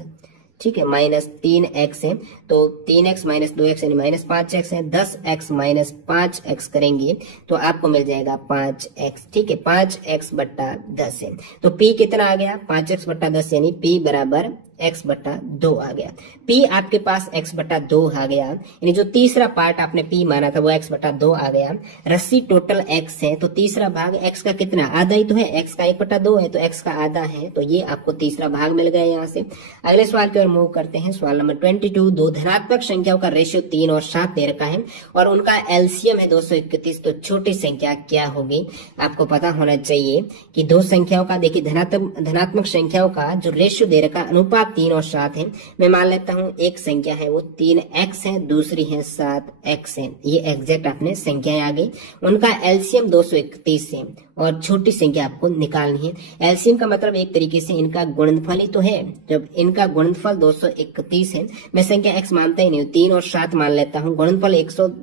ठीक है, माइनस 3x है, तो 3x माइनस 2x यानी माइनस 5x है। 10x माइनस 5x करेंगे तो आपको मिल जाएगा 5x, ठीक है, 5x/10 है। तो p कितना आ गया 5x/10 यानी p बराबर x/2 आ गया। p आपके पास x/2 आ गया, यानी जो तीसरा पार्ट आपने p माना था वो x/2 आ गया। रस्सी टोटल x है तो तीसरा भाग x का कितना, आधा ही तो है, x का 1/2 है तो x का आधा है, तो ये आपको तीसरा भाग मिल गया यहाँ से। अगले सवाल की ओर मूव करते हैं। सवाल नंबर 22। दो धनात्मक संख्याओं का रेशियो 3 और 7 दे रखा है और उनका एलसीएम है 231, तो छोटी संख्या क्या होगी। आपको पता होना चाहिए कि दो संख्याओं का, देखिए धनात्मक संख्याओं का जो रेशियो दे रखा अनुपात 3 और 7 है। मैं मान लेता हूं एक संख्या है वो 3x है, दूसरी है 7x है, ये एग्जैक्ट आपने संख्याएं आ गई। उनका एलसीएम 231 है और छोटी संख्या आपको निकालनी है। एलसीएम का मतलब एक तरीके से इनका गुणनफल ही तो है, जब इनका गुणनफल 231 है, मैं संख्या x मानता ही नहीं, 3 और 7 मान लेता हूँ। गुणनफल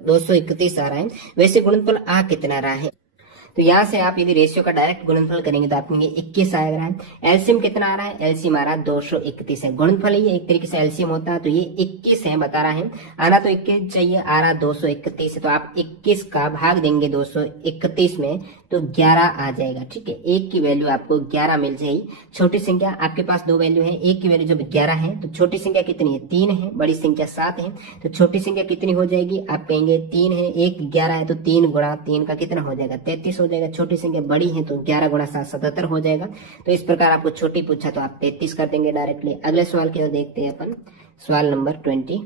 231 आ रहा है, वैसे गुणनफल आ कितना रहा है, तो यहाँ से आप यदि रेशियो का डायरेक्ट गुणनफल करेंगे तो आप कहेंगे 21 आ रहा है। एलसीएम कितना आ रहा है, एलसीएम आ रहा है 231 है, गुणनफल ही एक तरीके से एलसीएम होता है, तो ये 21 है बता रहा है, आना तो 21 चाहिए, आ रहा 231 है, तो आप 21 का भाग देंगे 231 में तो 11 आ जाएगा, ठीक है। एक की वैल्यू आपको 11 मिल जाएगी। छोटी संख्या आपके पास दो वैल्यू है, एक की वैल्यू जब 11 है तो छोटी संख्या कितनी है 3 है, बड़ी संख्या 7 है, तो छोटी संख्या कितनी हो जाएगी, आप कहेंगे 3 है, एक 11 है तो 3 गुणा 3 का कितना हो जाएगा 33 हो जाएगा। छोटी संख्या बड़ी है तो 11 गुणा 7 77 हो जाएगा। तो इस प्रकार आपको छोटी पूछा तो आप 33 कर देंगे डायरेक्टली। अगले सवाल की ओर देखते हैं अपन, सवाल नंबर 23।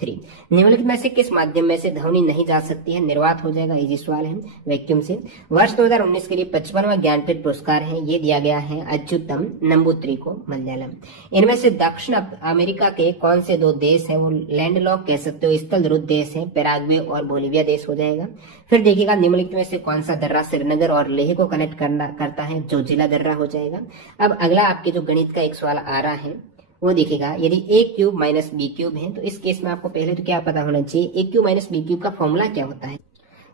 3। निम्नलिखित में से किस माध्यम में से ध्वनि नहीं जा सकती है? निर्वात हो जाएगा, इजी सवाल है, वैक्यूम से। वर्ष 2019 के लिए 55वां ज्ञानपीठ पुरस्कार है, ये दिया गया है अच्युतम नंबूत्री को, मलयालम। इनमें से दक्षिण अमेरिका के कौन से 2 देश हैं? वो लैंडलॉक कह सकते हो, स्थलरूप देश है, पैराग्वे और बोलिविया देश हो जाएगा। फिर देखिएगा निम्नलिखित में से कौन सा दर्रा श्रीनगर और लेह को कनेक्ट करता है? जो जिला दर्रा हो जाएगा। अब अगला आपके जो गणित का एक सवाल आ रहा है वो देखिएगा, यदि a cube minus B cube है तो इस केस में आपको पहले तो क्या पता होना चाहिए, a cube minus B cube का फॉर्मूला क्या होता है?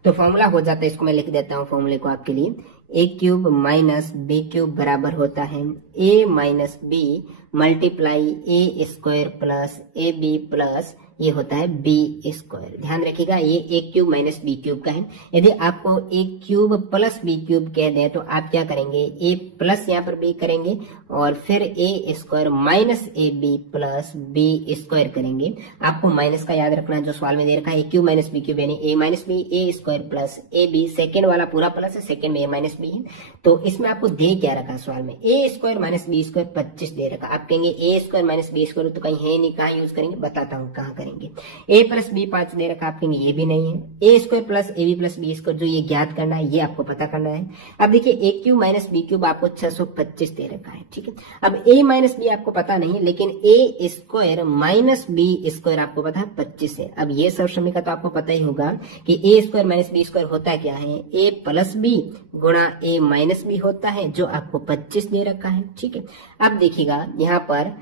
तो फॉर्मूला हो जाता है, इसको मैं लिख देता हूँ फॉर्मूले को आपके लिए। a cube minus B cube बराबर होता है a minus B multiply a square plus A B plus ये होता है बी स्क्वायर। ध्यान रखिएगा ये a cube minus B cube का है। यदि आपको a cube plus B cube कह दें तो आप क्या करेंगे, a प्लस यहाँ पर b करेंगे और फिर a square minus A B plus B square करेंगे। आपको माइनस का याद रखना, जो सवाल में दे रखा है a cube minus B cube यानी a minus B A square plus A B, second वाला पूरा प्लस है, सेकेंड में a माइनस बी है। तो इसमें आपको दे क्या रखा सवाल में, a square minus B square 25 दे रखा। आप कहेंगे a square minus B square तो कहीं है नहीं, कहाँ यूज करेंगे बताता हूँ कहाँ करेंगे। a प्लस बी 5 दे रखा, आप कहेंगे ये भी नहीं है। a square plus A B plus B square जो ये ज्ञात करना है, ये आपको पता करना है। अब देखिए a cube minus B cube आपको 625 दे रखा है, ठीक है। अब a माइनस बी आपको पता नहीं, लेकिन a square minus B square आपको पता है 25 है। अब ये सब समय का तो आपको पता ही होगा कि a square minus B square होता क्या है, a प्लस बी गुणा a माइनस बी होता है, जो आपको 25 दे रखा है, ठीक है। अब देखिएगा यहाँ पर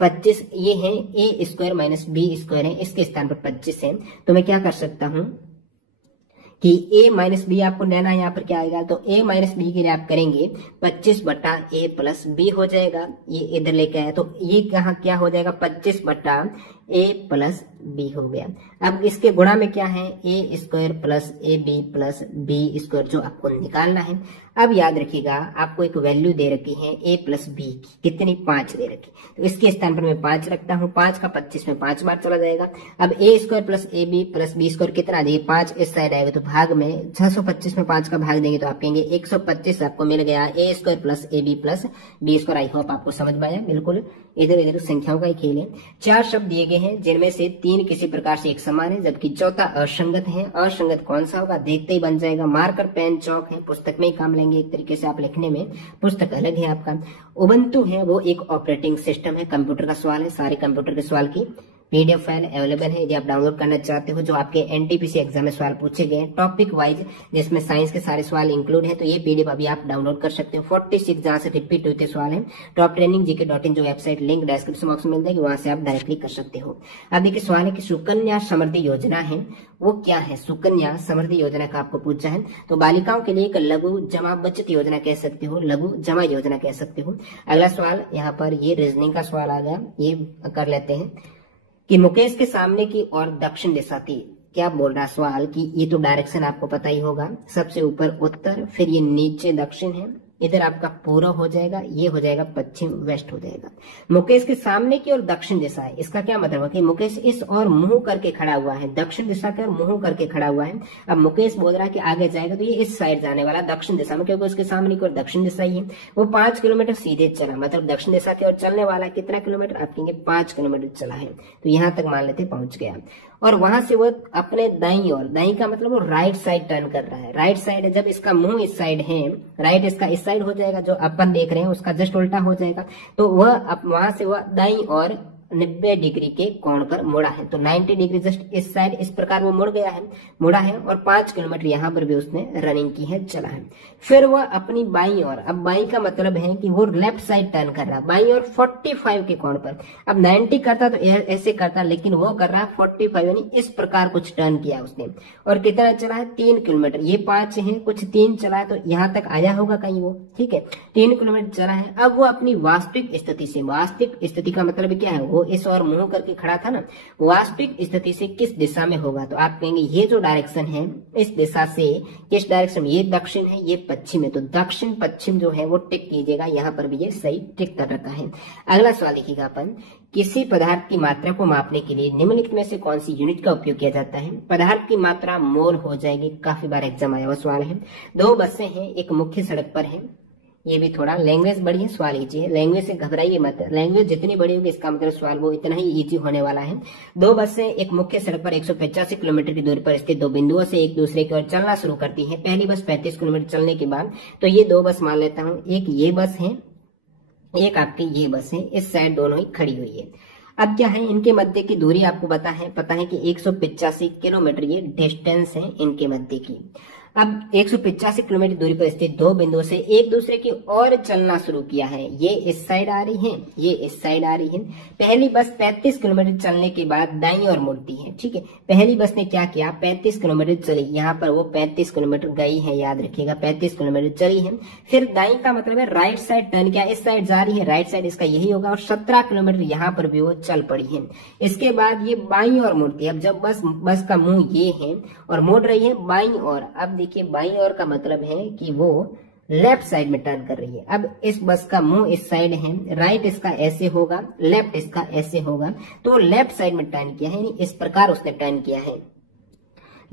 25 ये है a square minus B square है, इसके स्थान पर 25 है। तो मैं क्या कर सकता हूं कि a माइनस बी आपको लेना है, यहाँ पर क्या आएगा, तो a माइनस बी के लिए आप करेंगे 25 बटा a प्लस बी हो जाएगा, ये इधर लेके आया तो ये कहाँ क्या हो जाएगा 25 बटा a प्लस बी हो गया। अब इसके गुणा में क्या है, a square plus A B plus B square जो आपको निकालना है। अब याद रखिएगा आपको एक वैल्यू दे रखी है a प्लस बी की, कितनी 5 दे रखी, तो इसके स्थान पर मैं 5 रखता हूँ। 5 का 25 में 5 बार चला जाएगा। अब a square plus A B plus B square कितना देखिए 5 इस साइड आएगा तो भाग में 625 में 5 का भाग देंगे तो आप कहेंगे 125 आपको मिल गया a square plus A B plus B square. I hope आपको समझ में आया, बिल्कुल इधर इधर संख्याओं का ही खेल है। 4 शब्द दिए गए हैं जिनमें से 3 किसी प्रकार से एक समान है जबकि चौथा असंगत है। असंगत कौन सा होगा देखते ही बन जाएगा। मार्कर पेन चौक है, पुस्तक में ही काम लेंगे एक तरीके से आप लिखने में, पुस्तक अलग है आपका। उबंटू है वो एक ऑपरेटिंग सिस्टम है, कंप्यूटर का सवाल है, सारे कंप्यूटर के सवाल की पीडीएफ फाइल अवेलेबल है। यदि आप डाउनलोड करना चाहते हो जो आपके एनटीपीसी एग्जाम में सवाल पूछे गए टॉपिक वाइज, जिसमें साइंस के सारे सवाल इंक्लूड है, तो ये पीडीएफ अभी आप डाउनलोड कर सकते हो। 46 जहां से रिपीट होते सवाल है। टॉप ट्रेनिंग जीके.in जो वेबसाइट लिंक डिस्क्रिप्शन बॉक्स में मिल जाएगी, वहां से आप डायरेक्टली कर सकते हो। अब देखिए सवाल है कि सुकन्या समृद्धि योजना है वो क्या है। सुकन्या समृद्धि योजना का आपको पूछा है तो बालिकाओं के लिए एक लघु जमा बचत योजना कह सकते हो, लघु जमा योजना कह सकते हो। अगला सवाल यहाँ पर ये रीजनिंग का सवाल आ गया, ये कर लेते हैं कि मुकेश के सामने की और दक्षिण दिशा थी। क्या बोल रहा सवाल कि ये तो डायरेक्शन आपको पता ही होगा, सबसे ऊपर उत्तर, फिर ये नीचे दक्षिण है, इधर आपका पूर्व हो जाएगा, ये हो जाएगा पश्चिम वेस्ट हो जाएगा। मुकेश के सामने की और दक्षिण दिशा है, इसका क्या मतलब है कि मुकेश इस और मुंह करके खड़ा हुआ है, दक्षिण दिशा के और मुंह करके खड़ा हुआ है। अब मुकेश बोल रहा है कि आगे जाएगा तो ये इस साइड जाने वाला दक्षिण दिशा में, क्योंकि उसके सामने की और दक्षिण दिशा ही है। वो 5 किलोमीटर सीधे चला, मतलब दक्षिण दिशा की ओर चलने वाला कितना किलोमीटर, आप कहेंगे 5 किलोमीटर चला है, तो यहाँ तक मान लेते पहुंच गया। और वहां से वो अपने दाईं ओर, दाईं का मतलब वो राइट साइड टर्न कर रहा है, राइट साइड है, जब इसका मुंह इस साइड है, राइट इसका इस साइड हो जाएगा, जो अपन देख रहे हैं उसका जस्ट उल्टा हो जाएगा, तो वह अब वहां से वह दाईं और 90 डिग्री के कोण पर मुड़ा है, तो 90 डिग्री जस्ट इस साइड इस प्रकार वो मुड़ गया है, मुड़ा है और 5 किलोमीटर यहाँ पर भी उसने रनिंग की है, चला है। फिर वह अपनी बाईं ओर, अब बाईं का मतलब है कि वो लेफ्ट साइड टर्न कर रहा है, बाईं ओर 45 के कोण पर। अब 90 करता तो ऐसे करता, लेकिन वो कर रहा है 45 यानी इस प्रकार कुछ टर्न किया उसने। और कितना चला है 3 किलोमीटर, ये 5 है कुछ 3 चला है, तो यहाँ तक आया होगा कहीं वो, ठीक है 3 किलोमीटर चला है। अब वो अपनी वास्तविक स्थिति से, वास्तविक स्थिति का मतलब क्या है, वो इस और मुंह करके खड़ा था ना, वास्तविक स्थिति से किस दिशा में होगा, तो आप कहेंगे ये जो डायरेक्शन है इस दिशा से किस डायरेक्शन में, ये दक्षिण है ये पश्चिम है, तो दक्षिण पश्चिम जो है वो टिक कीजिएगा, यहाँ पर भी ये सही टिक कर रखा है। अगला सवाल देखिएगा अपन, किसी पदार्थ की मात्रा को मापने के लिए निम्नलिखित में से कौन सी यूनिट का उपयोग किया जाता है। पदार्थ की मात्रा मोल हो जाएगी, काफी बार एग्जाम आया हुआ सवाल है। 2 बसें हैं, एक मुख्य सड़क पर है, ये भी थोड़ा लैंग्वेज बड़ी है, सवाल इजी है, लैंग्वेज से घबराइए मत, लैंग्वेज जितनी बड़ी होगी इसका मतलब सवाल वो इतना ही इजी होने वाला है। दो बसें एक मुख्य सड़क पर 185 किलोमीटर की दूरी पर स्थित दो बिंदुओं से एक दूसरे की ओर चलना शुरू करती है। पहली बस 35 किलोमीटर चलने के बाद, तो ये दो बस मान लेता हूँ, एक ये बस है, एक आपकी ये बस है, इस साइड दोनों ही खड़ी हुई है। अब क्या है, इनके मध्य की दूरी आपको पता है कि 185 किलोमीटर ये डिस्टेंस है इनके मध्य की। अब 185 किलोमीटर दूरी पर स्थित दो बिंदुओं से एक दूसरे की ओर चलना शुरू किया है। ये इस साइड आ रही है, ये इस साइड आ रही है। पहली बस 35 किलोमीटर चलने के बाद दाईं ओर मुड़ती है। ठीक है, पहली बस ने क्या किया, 35 किलोमीटर चली, यहाँ पर वो 35 किलोमीटर गई है, याद रखिएगा 35 किलोमीटर चली है। फिर दाईं का मतलब है राइट साइड टर्न किया, इस साइड जा रही है, राइट साइड इसका यही होगा, और 17 किलोमीटर यहाँ पर भी वो चल पड़ी है। इसके बाद ये बाईं ओर मुड़ती है। अब जब बस का मुंह ये है और मुड़ रही है बाईं ओर, अब देखिए बाईं ओर का मतलब है कि वो लेफ्ट साइड में टर्न कर रही है। अब इस बस का मुंह इस साइड है, राइट इसका ऐसे होगा, लेफ्ट इसका ऐसे होगा, तो लेफ्ट साइड में टर्न किया है, इस प्रकार उसने टर्न किया है।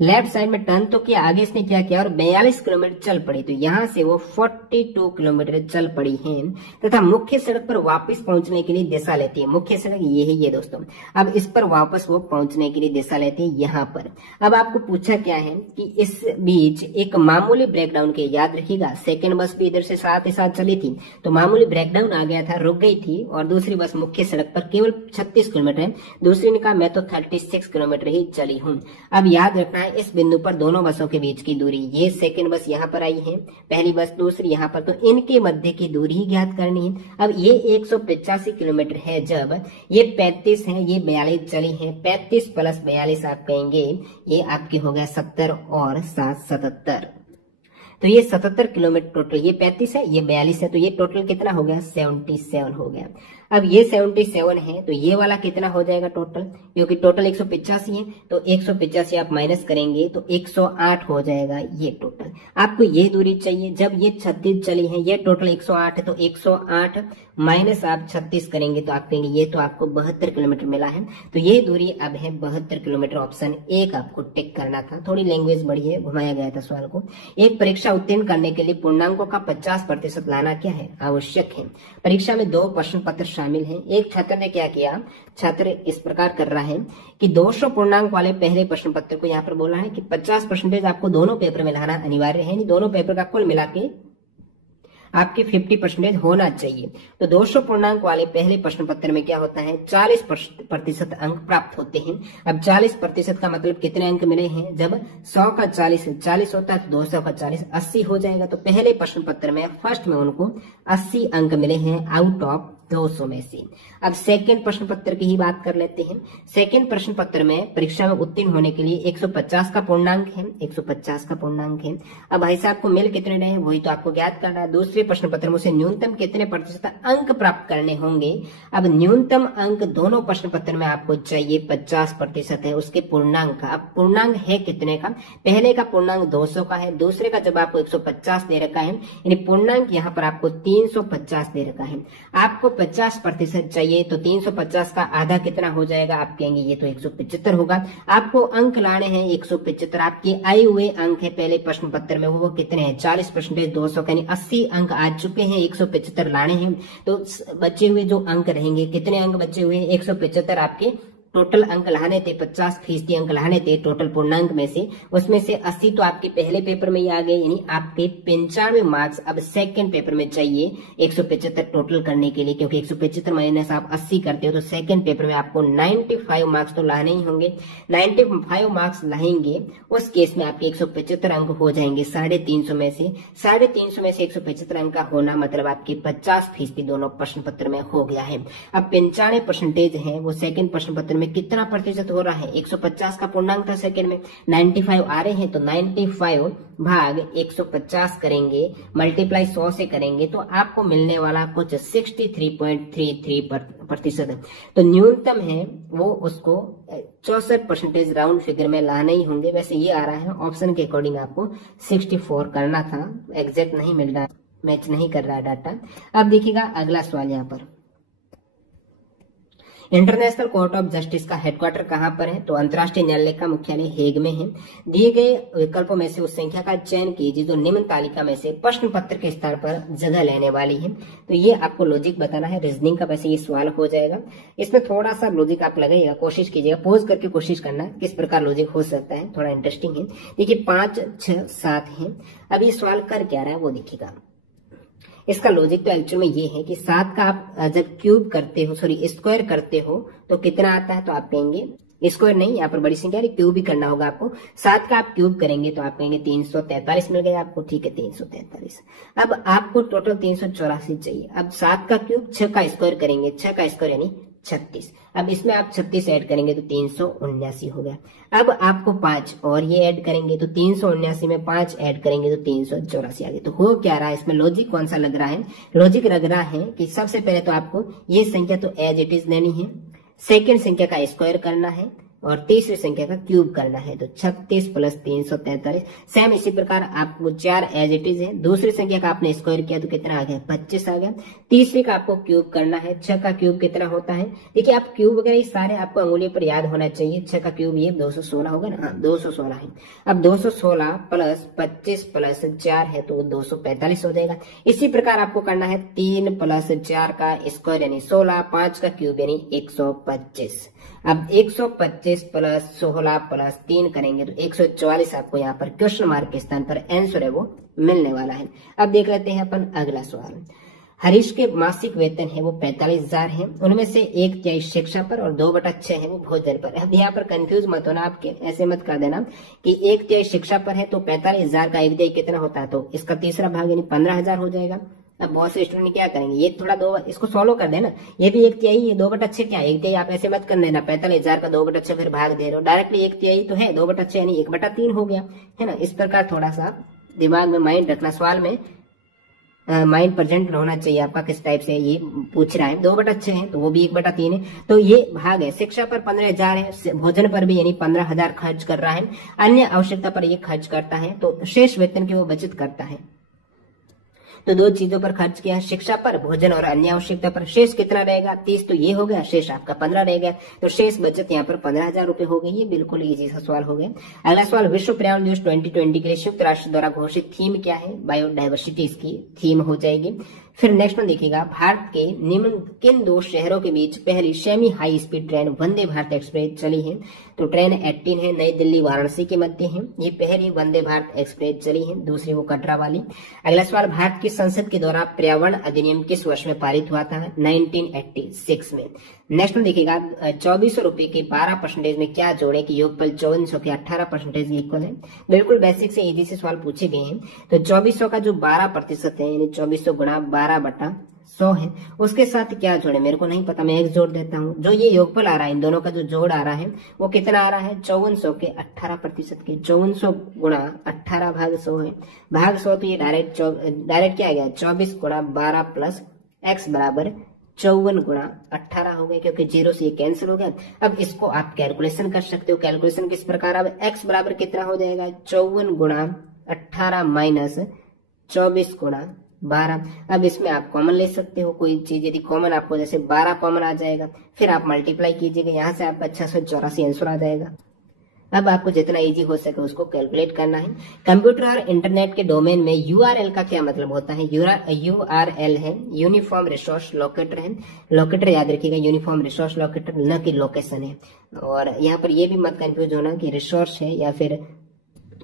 लेफ्ट साइड में टर्न तो किया, आगे इसने क्या किया और 42 किलोमीटर चल पड़ी, तो यहां से वो 42 किलोमीटर चल पड़ी है तथा मुख्य सड़क पर वापस पहुंचने के लिए दिशा लेती है। मुख्य सड़क ये है ये दोस्तों। अब इस पर वापस वो पहुंचने के लिए दिशा लेती है यहाँ पर। अब आपको पूछा क्या है कि इस बीच एक मामूली ब्रेकडाउन के, याद रखिएगा सेकेंड बस भी इधर से साथ ही साथ चली थी, तो मामूली ब्रेकडाउन आ गया था, रुक गई थी, और दूसरी बस मुख्य सड़क पर केवल 36 किलोमीटर है, दूसरी ने कहा मैं तो 36 किलोमीटर ही चली हूँ। अब याद रखना इस बिंदु पर दोनों बसों के बीच की दूरी, ये सेकंड बस यहाँ पर आई है, पहली बस दूसरी यहाँ पर, तो इनके मध्य की दूरी ही ज्ञात करनी है। अब ये 185 किलोमीटर है, जब ये 35 है, ये 42 चली है, 35 प्लस 42 आप कहेंगे ये आपके हो गया 70 और 7 77, तो ये 77 किलोमीटर टोटल। ये 35 है, ये 42 है, तो ये टोटल कितना हो गया 77 हो गया। अब ये 77 है, तो ये वाला कितना हो जाएगा टोटल, क्योंकि टोटल 185 है, तो 185 आप माइनस करेंगे तो 108 हो जाएगा ये टोटल। आपको ये दूरी चाहिए, जब ये 36 चली है, ये टोटल 108 है, तो 108 माइनस आप 36 करेंगे तो आप कहेंगे ये तो आपको 72 किलोमीटर मिला है, तो ये दूरी अब है 72 किलोमीटर। ऑप्शन 1 आपको टिक करना था। थोड़ी लैंग्वेज बड़ी है, घुमाया गया था सवाल को। एक परीक्षा उत्तीर्ण करने के लिए पूर्णांकों का 50% लाना क्या है, आवश्यक है। परीक्षा में 2 प्रश्न पत्र शामिल हैं। एक छात्र ने क्या किया, छात्र इस प्रकार कर रहा है कि 200 पूर्णांक वाले पहले प्रश्न पत्र को यहाँ पर बोला है कि 50% आपको दोनों पेपर में लाना अनिवार्य है, दोनों पेपर का कुल मिला के आपके 50% होना चाहिए। तो 200 पूर्णांक वाले पहले प्रश्न पत्र में क्या होता है, 40% अंक प्राप्त होते हैं। अब 40% का मतलब कितने अंक मिले हैं, जब 100 का 40 होता है तो 200 का 40 80 हो जाएगा। तो पहले प्रश्न पत्र में फर्स्ट में उनको 80 अंक मिले हैं आउट ऑफ 200 में से। अब सेकंड प्रश्न पत्र की ही बात कर लेते हैं। सेकंड प्रश्न पत्र में परीक्षा में उत्तीर्ण होने के लिए 150 का पूर्णांक है, 150 का पूर्णांक है। अब भाई साहब को मिल कितने रहे वही तो आपको ज्ञात करना है। दूसरे प्रश्न पत्र में उसे न्यूनतम कितने प्रतिशत अंक प्राप्त करने होंगे। अब न्यूनतम अंक दोनों प्रश्न पत्र में आपको चाहिए 50% है उसके पूर्णांक का। अब पूर्णांक है कितने का, पहले का पूर्णांक 200 का है, दूसरे का जब आपको 150 दे रखा है, यानी पूर्णांक यहाँ पर आपको 350 दे रखा है। आपको 50% चाहिए, तो 350 का आधा कितना हो जाएगा, आप कहेंगे ये तो 175 होगा। आपको अंक लाने हैं 175, आपके आए हुए अंक है पहले प्रश्न पत्र में वो कितने हैं 40%, 200 यानी 80 अंक आ चुके हैं, 175 लाने हैं। तो बचे हुए जो अंक रहेंगे, कितने अंक बचे हुए हैं 175 आपके टोटल अंक लाने थे, 50% अंक लाने थे टोटल पूर्णांक में से, उसमें से 80 तो आपके पहले पेपर में ही आ गए, यानी आपके 95 मार्क्स अब सेकंड पेपर में चाहिए 175 टोटल करने के लिए, क्योंकि 175 माइनस आप 80 करते हो तो सेकंड पेपर में आपको 95 मार्क्स तो लाने ही होंगे। 95 मार्क्स लाएंगे उस केस में आपके 175 अंक हो जाएंगे 350 में से। 350 में से 175 अंक का होना मतलब आपके 50% दोनों प्रश्न पत्र में हो गया है। अब 95% है वो सेकंड प्रश्न पत्र में कितना प्रतिशत हो रहा है, 150 का पूर्णांक था सेकंड में, 95 आ रहे हैं, तो 95 भाग 150 करेंगे, मल्टीप्लाई 100 से करेंगे तो आपको मिलने वाला कुछ 63.33%। तो न्यूनतम है वो उसको 64% राउंड फिगर में लाने ही होंगे। वैसे ये आ रहा है ऑप्शन के अकॉर्डिंग आपको 64 करना था, एग्जैक्ट नहीं मिल रहा, मैच नहीं कर रहा डाटा। अब देखिएगा अगला सवाल यहाँ पर, इंटरनेशनल कोर्ट ऑफ जस्टिस का हेडक्वार्टर कहाँ पर है? तो अंतर्राष्ट्रीय न्यायालय का मुख्यालय हेग में है। दिए गए विकल्पों में से उस संख्या का चयन कीजिए जो निम्न तालिका में से प्रश्न पत्र के स्तर पर जगह लेने वाली है। तो ये आपको लॉजिक बताना है, रीजनिंग का वैसे ये सवाल हो जाएगा। इसमें थोड़ा सा लॉजिक आप लगाइएगा, कोशिश कीजिएगा, पोज करके कोशिश करना किस प्रकार लॉजिक हो सकता है, थोड़ा इंटरेस्टिंग है। देखिए 5, 6, 7 है। अब ये सवाल कर क्या रहा है वो देखिएगा। इसका लॉजिक तो एक्चुअल में ये है कि 7 का आप जब क्यूब करते हो, सॉरी स्क्वायर करते हो तो कितना आता है? तो आप कहेंगे स्क्वायर नहीं, यहाँ पर बड़ी संख्या है, क्यूब ही करना होगा आपको। 7 का आप क्यूब करेंगे तो आप कहेंगे 343 मिल गया आपको। ठीक है, 343। अब आपको टोटल 384 चाहिए। अब 7 का क्यूब 6 का स्क्वायर करेंगे, 6 का स्क्वायर यानी 36। अब इसमें आप 36 ऐड करेंगे तो 379 हो गया। अब आपको 5 और ये ऐड करेंगे तो 379 में 5 ऐड करेंगे तो 384 आ गया। तो हो क्या रहा है इसमें? लॉजिक कौन सा लग रहा है? लॉजिक लग रहा है कि सबसे पहले तो आपको ये संख्या तो एज इट इज लेनी है, सेकेंड संख्या का स्क्वायर करना है और तीसरी संख्या का क्यूब करना है। तो 36 प्लस 343। सेम इसी प्रकार आपको 4 एज इट इज है, दूसरी संख्या का आपने स्क्वायर किया तो कितना आ गया? 25 आ गया। तीसरी का आपको क्यूब करना है, 6 का क्यूब कितना होता है? देखिए आप क्यूब वगैरह सारे आपको अंगुली पर याद होना चाहिए। 6 का क्यूब ये 216 होगा ना? हाँ 216 है। अब 216 प्लस 25 प्लस 4 है तो 245 हो जाएगा। इसी प्रकार आपको करना है 3 प्लस 4 का स्क्वायर यानी 16, 5 का क्यूब यानी 125। अब 125 प्लस 16 प्लस 3 करेंगे तो 144 आपको यहाँ पर क्वेश्चन मार्क के स्थान पर आंसर है वो मिलने वाला है। अब देख लेते हैं अपन अगला सवाल। हरीश के मासिक वेतन है वो 45,000 है, उनमें से 1/3 शिक्षा पर और 2/6 है वो भोजन पर। अब यहाँ पर कंफ्यूज मत होना, आपके ऐसे मत कर देना कि 1/3 शिक्षा पर है तो 45,000 का 1/3 कितना होता है? तो इसका तीसरा भाग यानी 15,000 हो जाएगा। अब बहुत से स्टूडेंट क्या करेंगे, ये थोड़ा इसको सोलो कर देना, ये भी 1/3, ये 2/6 क्या है? 1/3 आप ऐसे मत कर देना, 45,000 का 2/6 फिर भाग दे रहे हो, डायरेक्टली 1/3 तो है, 2/6 यानी 1/3 हो गया, है ना? इस प्रकार थोड़ा सा दिमाग में माइंड रखना, सवाल में माइंड प्रेजेंट होना चाहिए आपका, किस टाइप से ये पूछ रहा है। 2/6 है तो वो भी 1/3 है, तो ये भाग है। शिक्षा पर 15,000 है, भोजन पर भी यानी 15,000 खर्च कर रहा है, अन्य आवश्यकता पर ये खर्च करता है, तो शेष वेतन की वो बचत करता है। तो 2 चीजों पर खर्च किया, शिक्षा पर, भोजन और अन्य आवश्यकता पर। शेष कितना रहेगा? 30 तो ये हो गया, शेष आपका 15 रह गया, तो शेष बचत यहाँ पर 15,000 रुपए हो गई। ये बिल्कुल इजी सा सवाल हो गया। अगला सवाल, विश्व पर्यावरण दिवस 2020 के लिए संयुक्त राष्ट्र द्वारा घोषित थीम क्या है? बायोडायवर्सिटी इसकी थीम हो जाएगी। फिर नेक्स्ट में देखिएगा, भारत के निम्न किन 2 शहरों के बीच पहली semi high speed train Vande Bharat express चली है? तो ट्रेन 18 है, नई दिल्ली वाराणसी के मध्य है, ये पहली वंदे भारत एक्सप्रेस चली है, दूसरी वो कटरा वाली। अगला सवाल, भारत की संसद के द्वारा पर्यावरण अधिनियम किस वर्ष में पारित हुआ था? 1986 में। नेक्स्ट में देखिएगा, 2400 रुपए के 12% में क्या जोड़े कि योगफल 5400 के 18% इक्वल है? बिल्कुल बेसिक से इजी से सवाल पूछे गए हैं। तो 2400 का जो 12% है यानी 2400 गुणा 12/100 है, उसके साथ क्या जोड़े मेरे को नहीं पता, मैं एक जोड़ देता हूँ। जो ये योगफल आ रहा है, इन दोनों का जो जोड़ आ रहा है वो कितना आ रहा है? 5400 के 18% के 5400 गुणा 18 भाग 100 है, भाग 100 तो ये डायरेक्ट क्या आ गया? 24 गुणा 12 प्लस x बराबर 54 गुणा 18 हो गए, क्योंकि 0 से ये कैंसिल हो गया। अब इसको आप कैलकुलेशन कर सकते हो। कैलकुलेशन किस प्रकार? अब x बराबर कितना हो जाएगा? 54 गुणा 18 माइनस 24 गुणा 12। अब इसमें आप कॉमन ले सकते हो कोई चीज, यदि कॉमन आपको जैसे 12 कॉमन आ जाएगा, फिर आप मल्टीप्लाई कीजिएगा, यहाँ से आपका 684 आंसर आ जाएगा। अब आपको जितना इजी हो सके उसको कैलकुलेट करना है। कंप्यूटर और इंटरनेट के डोमेन में यूआरएल का क्या मतलब होता है? यूआरएल है यूनिफॉर्म रिसोर्स लोकेटर है। लोकेटर याद रखिएगा, यूनिफॉर्म रिसोर्स लोकेटर, न कि लोकेशन है। और यहाँ पर ये भी मत कंफ्यूज होना कि रिसोर्स है या फिर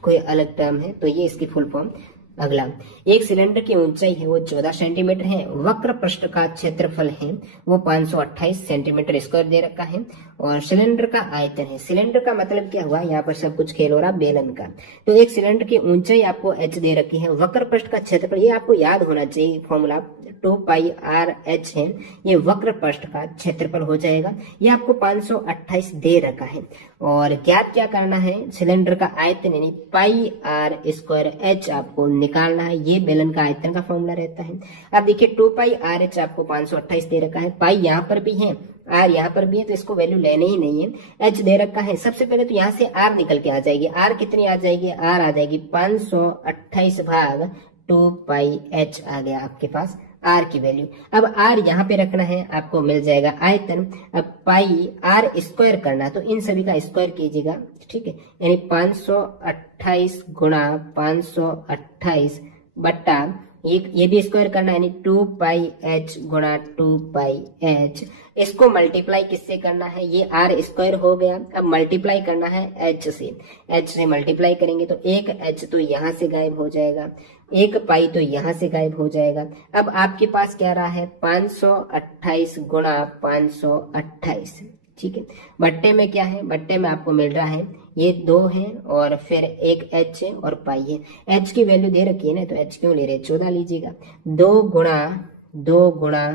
कोई अलग टर्म है, तो ये इसकी फुल फॉर्म। अगला, एक सिलेंडर की ऊंचाई है वो 14 सेंटीमीटर है, वक्र पृष्ठ का क्षेत्रफल है वो 528 सेंटीमीटर स्क्वायर दे रखा है, और सिलेंडर का आयतन है। सिलेंडर का मतलब क्या हुआ? यहाँ पर सब कुछ खेल हो रहा बेलन का। तो एक सिलेंडर की ऊंचाई आपको h दे रखी है, वक्र पृष्ठ का क्षेत्रफल, ये आपको याद होना चाहिए फॉर्मूला 2πr(h) है, ये वक्र पृष्ठ का क्षेत्रफल हो जाएगा। ये आपको 528 दे रखा है, और ज्ञात क्या करना है? सिलेंडर का आयतन यानी πr²h आपको निकालना है। ये बेलन का आयतन का फॉर्मूला रहता है। अब देखिए 2πr(h) आपको 528 दे रखा है, पाई यहाँ पर भी है, आर यहाँ पर भी है, तो इसको वैल्यू लेने ही नहीं है। एच दे रखा है, सबसे पहले तो यहाँ से आर निकल के आ जाएगी। आर कितनी आ जाएगी? आर आ जाएगी 528 भाग 2πh आ गया आपके पास आर की वैल्यू। अब आर यहाँ पे रखना है, आपको मिल जाएगा आयतन। अब पाई आर स्क्वायर करना, तो इन सभी का स्क्वायर कीजिएगा, ठीक है। यानी 528 गुणा 528 बट्टा ये भी स्क्वायर करना है, यानी 2 पाई एच गुणा 2 पाई एच। इसको मल्टीप्लाई किससे करना है, ये आर स्क्वायर हो गया। अब मल्टीप्लाई करना है एच से मल्टीप्लाई करेंगे तो एक एच तो यहाँ से गायब हो जाएगा, एक पाई तो यहाँ से गायब हो जाएगा। अब आपके पास क्या रहा है, 528 गुणा 528, ठीक है। बट्टे में क्या है, बट्टे में आपको मिल रहा है ये 2 है और फिर एक एच है और पाई है। एच की वैल्यू दे रखी है ना, तो एच क्यों ले रहे, 14 लीजिएगा। 2 गुणा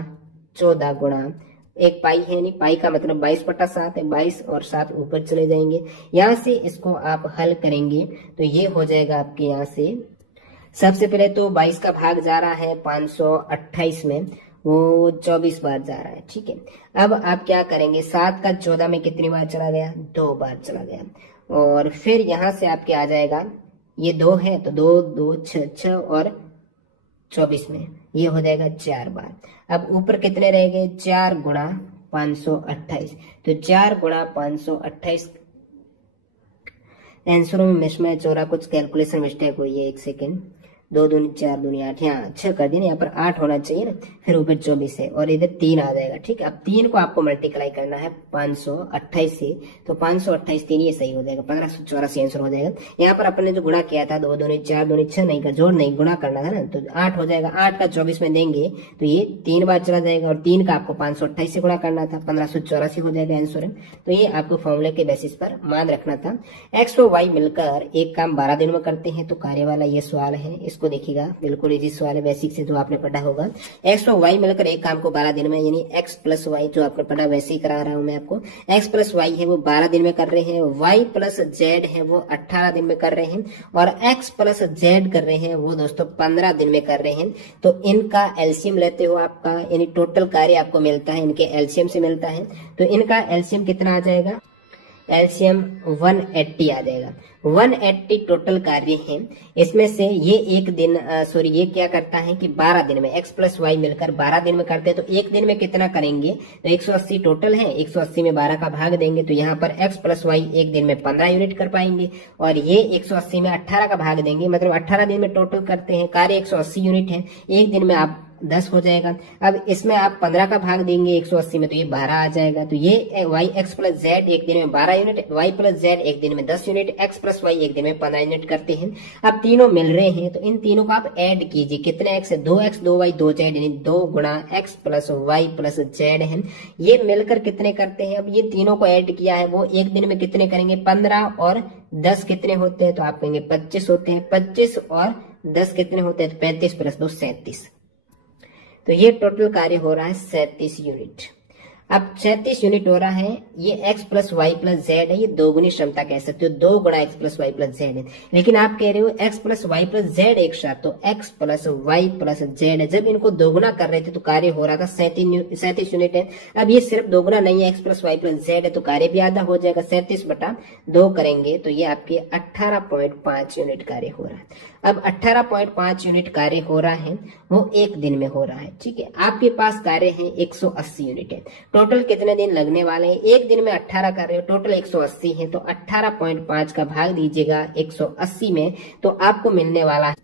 14 गुणा एक पाई है, नहीं पाई का मतलब 22/7 है, 22 और 7 ऊपर चले जाएंगे। यहाँ से इसको आप हल करेंगे तो ये हो जाएगा आपके यहाँ से, सबसे पहले तो 22 का भाग जा रहा है 528 में, वो 24 बार जा रहा है, ठीक है। अब आप क्या करेंगे, 7 का 14 में कितनी बार चला गया, 2 बार चला गया। और फिर यहाँ से आपके आ जाएगा, ये 2 है तो 2 2 6 और 24 में ये हो जाएगा 4 बार। अब ऊपर कितने रह गए, 4 गुणा 528, तो 4 गुणा 528 आंसरों में मिसमैच हो रहा, कुछ कैलकुलेशन मिस्टेक हुई है, 1 सेकेंड। 2 दूनी 4 दूनी 8, यहाँ 6 कर दिए, यहाँ पर 8 होना चाहिए ना, फिर ऊपर 24 है और इधर 3 आ जाएगा, ठीक है। अब 3 को आपको मल्टीप्लाई करना है 528 से, तो 528 3 ये सही हो जाएगा, 1584 आंसर हो जाएगा। यहाँ पर अपने जो गुणा किया था 2 दूनी 4 दूनी 6 नहीं का जोड़ नहीं, गुणा करना था ना, तो 8 हो जाएगा। 8 का 24 में देंगे तो ये 3 बार चला जाएगा और 3 का आपको 528 से गुणा करना था, 1584 हो जाएगा आंसर। तो ये आपको फॉर्मूले के बेसिस पर मान रखना था। एक्स और वाई मिलकर एक काम 12 दिन में करते हैं, तो कार्य वाला ये सवाल है, इसको देखिएगा, बिल्कुल इजी सवाल है, बेसिक से जो आपने पढ़ा होगा। एक्स और वाई मिलकर एक काम को 12 दिन में, यानी एक्स प्लस वाई जो आपने पढ़ा वैसे ही करा रहा हूं मैं आपको। एक्स प्लस वाई है वो 12 दिन में कर रहे हैं, वाई प्लस जेड है वो 18 दिन में कर रहे हैं, और एक्स प्लस जेड कर रहे हैं वो दोस्तों 15 दिन में कर रहे हैं। तो इनका एलसीएम लेते हो आपका, यानी टोटल कार्य आपको मिलता है इनके एलसीएम से मिलता है, तो इनका एलसीएम कितना आ जाएगा, एलसीएम 180 आ जाएगा। 180 टोटल कार्य है, इसमें से ये एक दिन सॉरी ये क्या करता है कि 12 दिन में एक्स प्लस वाई मिलकर 12 दिन में करते हैं, तो एक दिन में कितना करेंगे, तो 180 टोटल है, 180 में 12 का भाग देंगे, तो यहाँ पर एक्स प्लस वाई एक दिन में 15 यूनिट कर पाएंगे, और ये 180 में 18 का भाग देंगे, मतलब 18 दिन में टोटल करते हैं, कार्य 180 यूनिट है, एक दिन में आप 10 हो जाएगा। अब इसमें आप 15 का भाग देंगे 180 में, तो ये 12 आ जाएगा। तो ये वाई एक्स प्लस जेड एक दिन में 12 यूनिट, वाई प्लस जेड एक दिन में 10 यूनिट, एक्स प्लस वाई एक दिन में 15 यूनिट करते हैं। अब तीनों मिल रहे हैं, तो इन तीनों को आप ऐड कीजिए, कितने एक्स है, 2x 2y 2z, यानी 2 गुणा X plus Y plus Z है, ये मिलकर कितने करते हैं। अब ये तीनों को ऐड किया है, वो एक दिन में कितने करेंगे, 15 और 10 कितने होते हैं, तो आप कहेंगे 25 होते हैं, 25 और 10 कितने होते हैं, तो 35 प्लस 2 37। तो ये टोटल कार्य हो रहा है 37 यूनिट। अब 37 यूनिट हो रहा है, ये x plus Y plus Z है, ये दोगुनी क्षमता कह सकते हो, 2 गुणा X plus Y plus Z है, लेकिन आप कह रहे हो x plus Y plus Z एक साथ, तो x plus Y plus Z है। जब इनको दोगुना कर रहे थे तो कार्य हो रहा था 37 यूनिट है। अब ये सिर्फ दोगुना नहीं है, x plus Y plus Z है, तो कार्य भी आधा हो जाएगा, 37/2 करेंगे तो ये आपके 18.5 यूनिट कार्य हो रहा है। अब 18.5 यूनिट कार्य हो रहा है, वो एक दिन में हो रहा है, ठीक है। आपके पास कार्य है 180 यूनिट है, टोटल कितने दिन लगने वाले हैं, एक दिन में 18 कर रहे हो, टोटल 180 है, तो 18.5 का भाग दीजिएगा 180 में, तो आपको मिलने वाला है,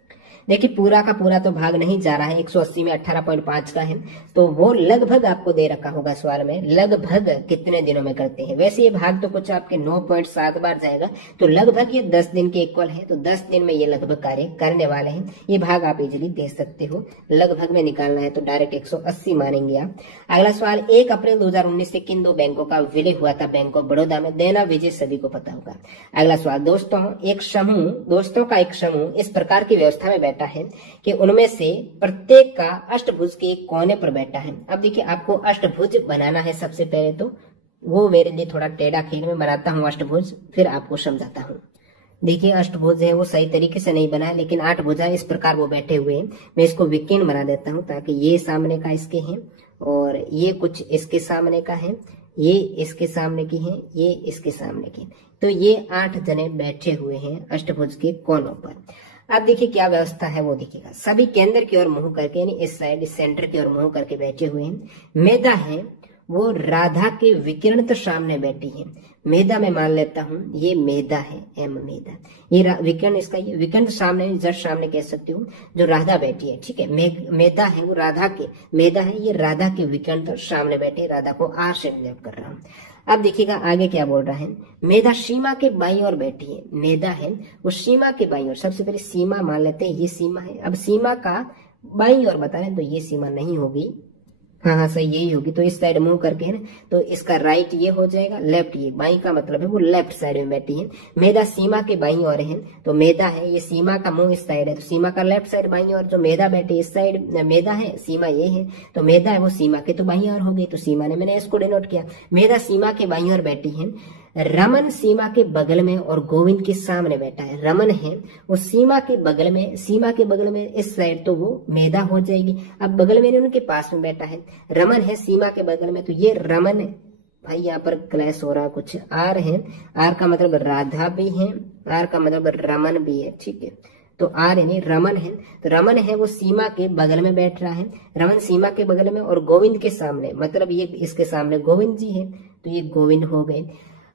देखिए पूरा का पूरा तो भाग नहीं जा रहा है, 180 में 18.5 का है, तो वो लगभग आपको दे रखा होगा सवाल में, लगभग कितने दिनों में करते हैं। वैसे ये भाग तो कुछ आपके 9.7 बार जाएगा, तो लगभग ये 10 दिन के इक्वल है, तो 10 दिन में ये लगभग कार्य करने वाले हैं। ये भाग आप इजिली दे सकते हो, लगभग में निकालना है तो डायरेक्ट 180 मानेंगे आप। अगला सवाल, 1 अप्रैल 2019 से किन 2 बैंकों का विलय हुआ था, बैंक ऑफ बड़ौदा में, देना विजय सभी को पता होगा। अगला सवाल, दोस्तों का एक समूह इस प्रकार की व्यवस्था में बैठा है कि उनमें से प्रत्येक का अष्टभुज के एक कोने पर बैठा है। अब देखिए आपको अष्टभुज बनाना है, सबसे पहले तो वो मेरे लिए थोड़ा टेढ़ा खेल में बनाता हूँ अष्टभुज, फिर आपको समझाता हूँ। देखिए अष्टभुज है वो सही तरीके से नहीं बना है, लेकिन 8 भुजा इस प्रकार वो बैठे हुए हैं। मैं इसको विकीर्ण बना देता हूँ ताकि ये सामने का इसके हैं और ये कुछ इसके सामने का है, ये इसके सामने की है, ये इसके सामने की, तो ये 8 जने बैठे हुए हैं अष्टभुज के कोनों पर। अब देखिए क्या व्यवस्था है वो देखिएगा। सभी केंद्र की ओर मुंह करके यानी इस साइड इस सेंटर की ओर मुंह करके बैठे हुए हैं। मेधा है वो राधा के विकिरण तो सामने बैठी है। मेधा मैं मान लेता हूं ये मेधा है, एम मेधा, ये विकिरण इसका, ये विकिरण सामने जस्ट सामने कह सकती हूँ जो राधा बैठी है, ठीक है। मेधा है वो राधा के, मेधा है ये राधा के विकिरण तो सामने बैठे, राधा को आर से उल्लेख कर रहा हूँ। अब देखिएगा आगे क्या बोल रहा है। मेधा सीमा के बाईं ओर बैठी है, मेधा है वो सीमा के बाईं ओर, सबसे पहले सीमा मान लेते हैं, ये सीमा है। अब सीमा का बाईं ओर बता रहे हैं तो ये सीमा नहीं होगी, हाँ सही यही होगी। तो इस साइड मुंह करके है ना, तो इसका राइट ये हो जाएगा, लेफ्ट ये, बाई का मतलब है वो लेफ्ट साइड में बैठी है। मेधा सीमा के बाई ओर है, तो मेधा है ये सीमा का मुंह इस साइड है, तो सीमा का लेफ्ट साइड बाई ओर, जो मेधा बैठी इस साइड मेधा है, सीमा ये है, तो मेधा है वो सीमा के तो बाई ओर हो गई, तो सीमा ने मैंने इसको डिनोट किया। मेधा सीमा के बाई ओर बैठी है। रमन सीमा के बगल में और गोविंद के सामने बैठा है। रमन है वो सीमा के बगल में, सीमा के बगल में इस साइड तो वो मेधा हो जाएगी। अब बगल में उनके पास में बैठा है, रमन है सीमा के बगल में, तो ये रमन है। भाई यहाँ पर क्लैश हो रहा कुछ, आर है, आर का मतलब राधा भी है, आर का मतलब रमन भी है, ठीक है। तो आर यानी रमन है, तो रमन है वो सीमा के बगल में बैठ रहा है, रमन सीमा के बगल में और गोविंद के सामने, मतलब ये इसके सामने गोविंद जी है, तो ये गोविंद हो गए।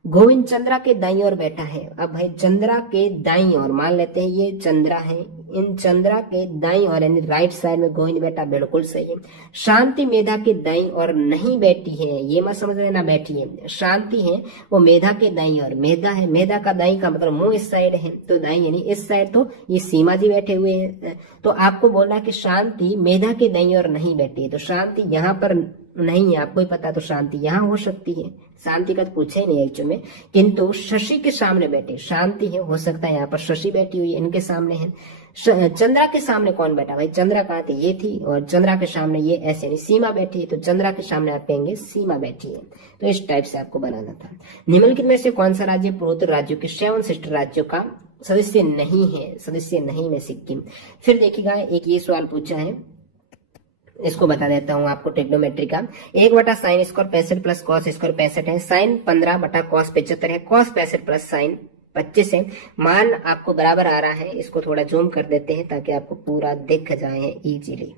गोविंद चंद्रा के दाईं ओर बैठा है। अब भाई चंद्रा के दाईं ओर मान लेते हैं ये चंद्रा है, इन चंद्रा के दाईं ओर यानी राइट साइड में गोविंद बैठा, बिल्कुल सही है। शांति मेधा के दाईं ओर नहीं बैठी है, ये मत समझ लेना बैठी है, शांति है वो मेधा के दाईं ओर, मेधा है, मेधा का दाईं का मतलब मुंह इस साइड है, तो दाईं यानी इस साइड, तो ये सीमा जी बैठे हुए हैं। तो आपको बोलना है कि शांति मेधा के दाईं ओर नहीं बैठी है, तो शांति यहाँ पर नहीं है, आपको ही पता, तो शांति यहाँ हो सकती है, शांति का तो पूछे नहीं एक्चुअली में, किंतु शशि के सामने बैठे, शांति है, हो सकता है यहाँ पर शशि बैठी हुई है, इनके सामने है। चंद्रा के सामने कौन बैठा, भाई चंद्रा कहाँ थी, ये थी, और चंद्रा के सामने ये ऐसे नहीं सीमा बैठी है, तो चंद्रा के सामने आप कहेंगे सीमा बैठी है। तो इस टाइप से आपको बनाना था। निम्नलिखित में से कौन सा राज्य पूर्वोत्तर राज्यों के 7 सिस्टर राज्यों का सदस्य नहीं है, सदस्य नहीं में सिक्किम। फिर देखिएगा एक ये सवाल पूछा है, इसको बता देता हूँ आपको ट्रिग्नोमेट्री का। 1/sin square 65 plus cos square 65 है, साइन 15 कॉस 75 है, कॉस 65 प्लस साइन 25 है। मान आपको बराबर आ रहा है, इसको थोड़ा जूम कर देते हैं ताकि आपको पूरा दिख जाए इजीली।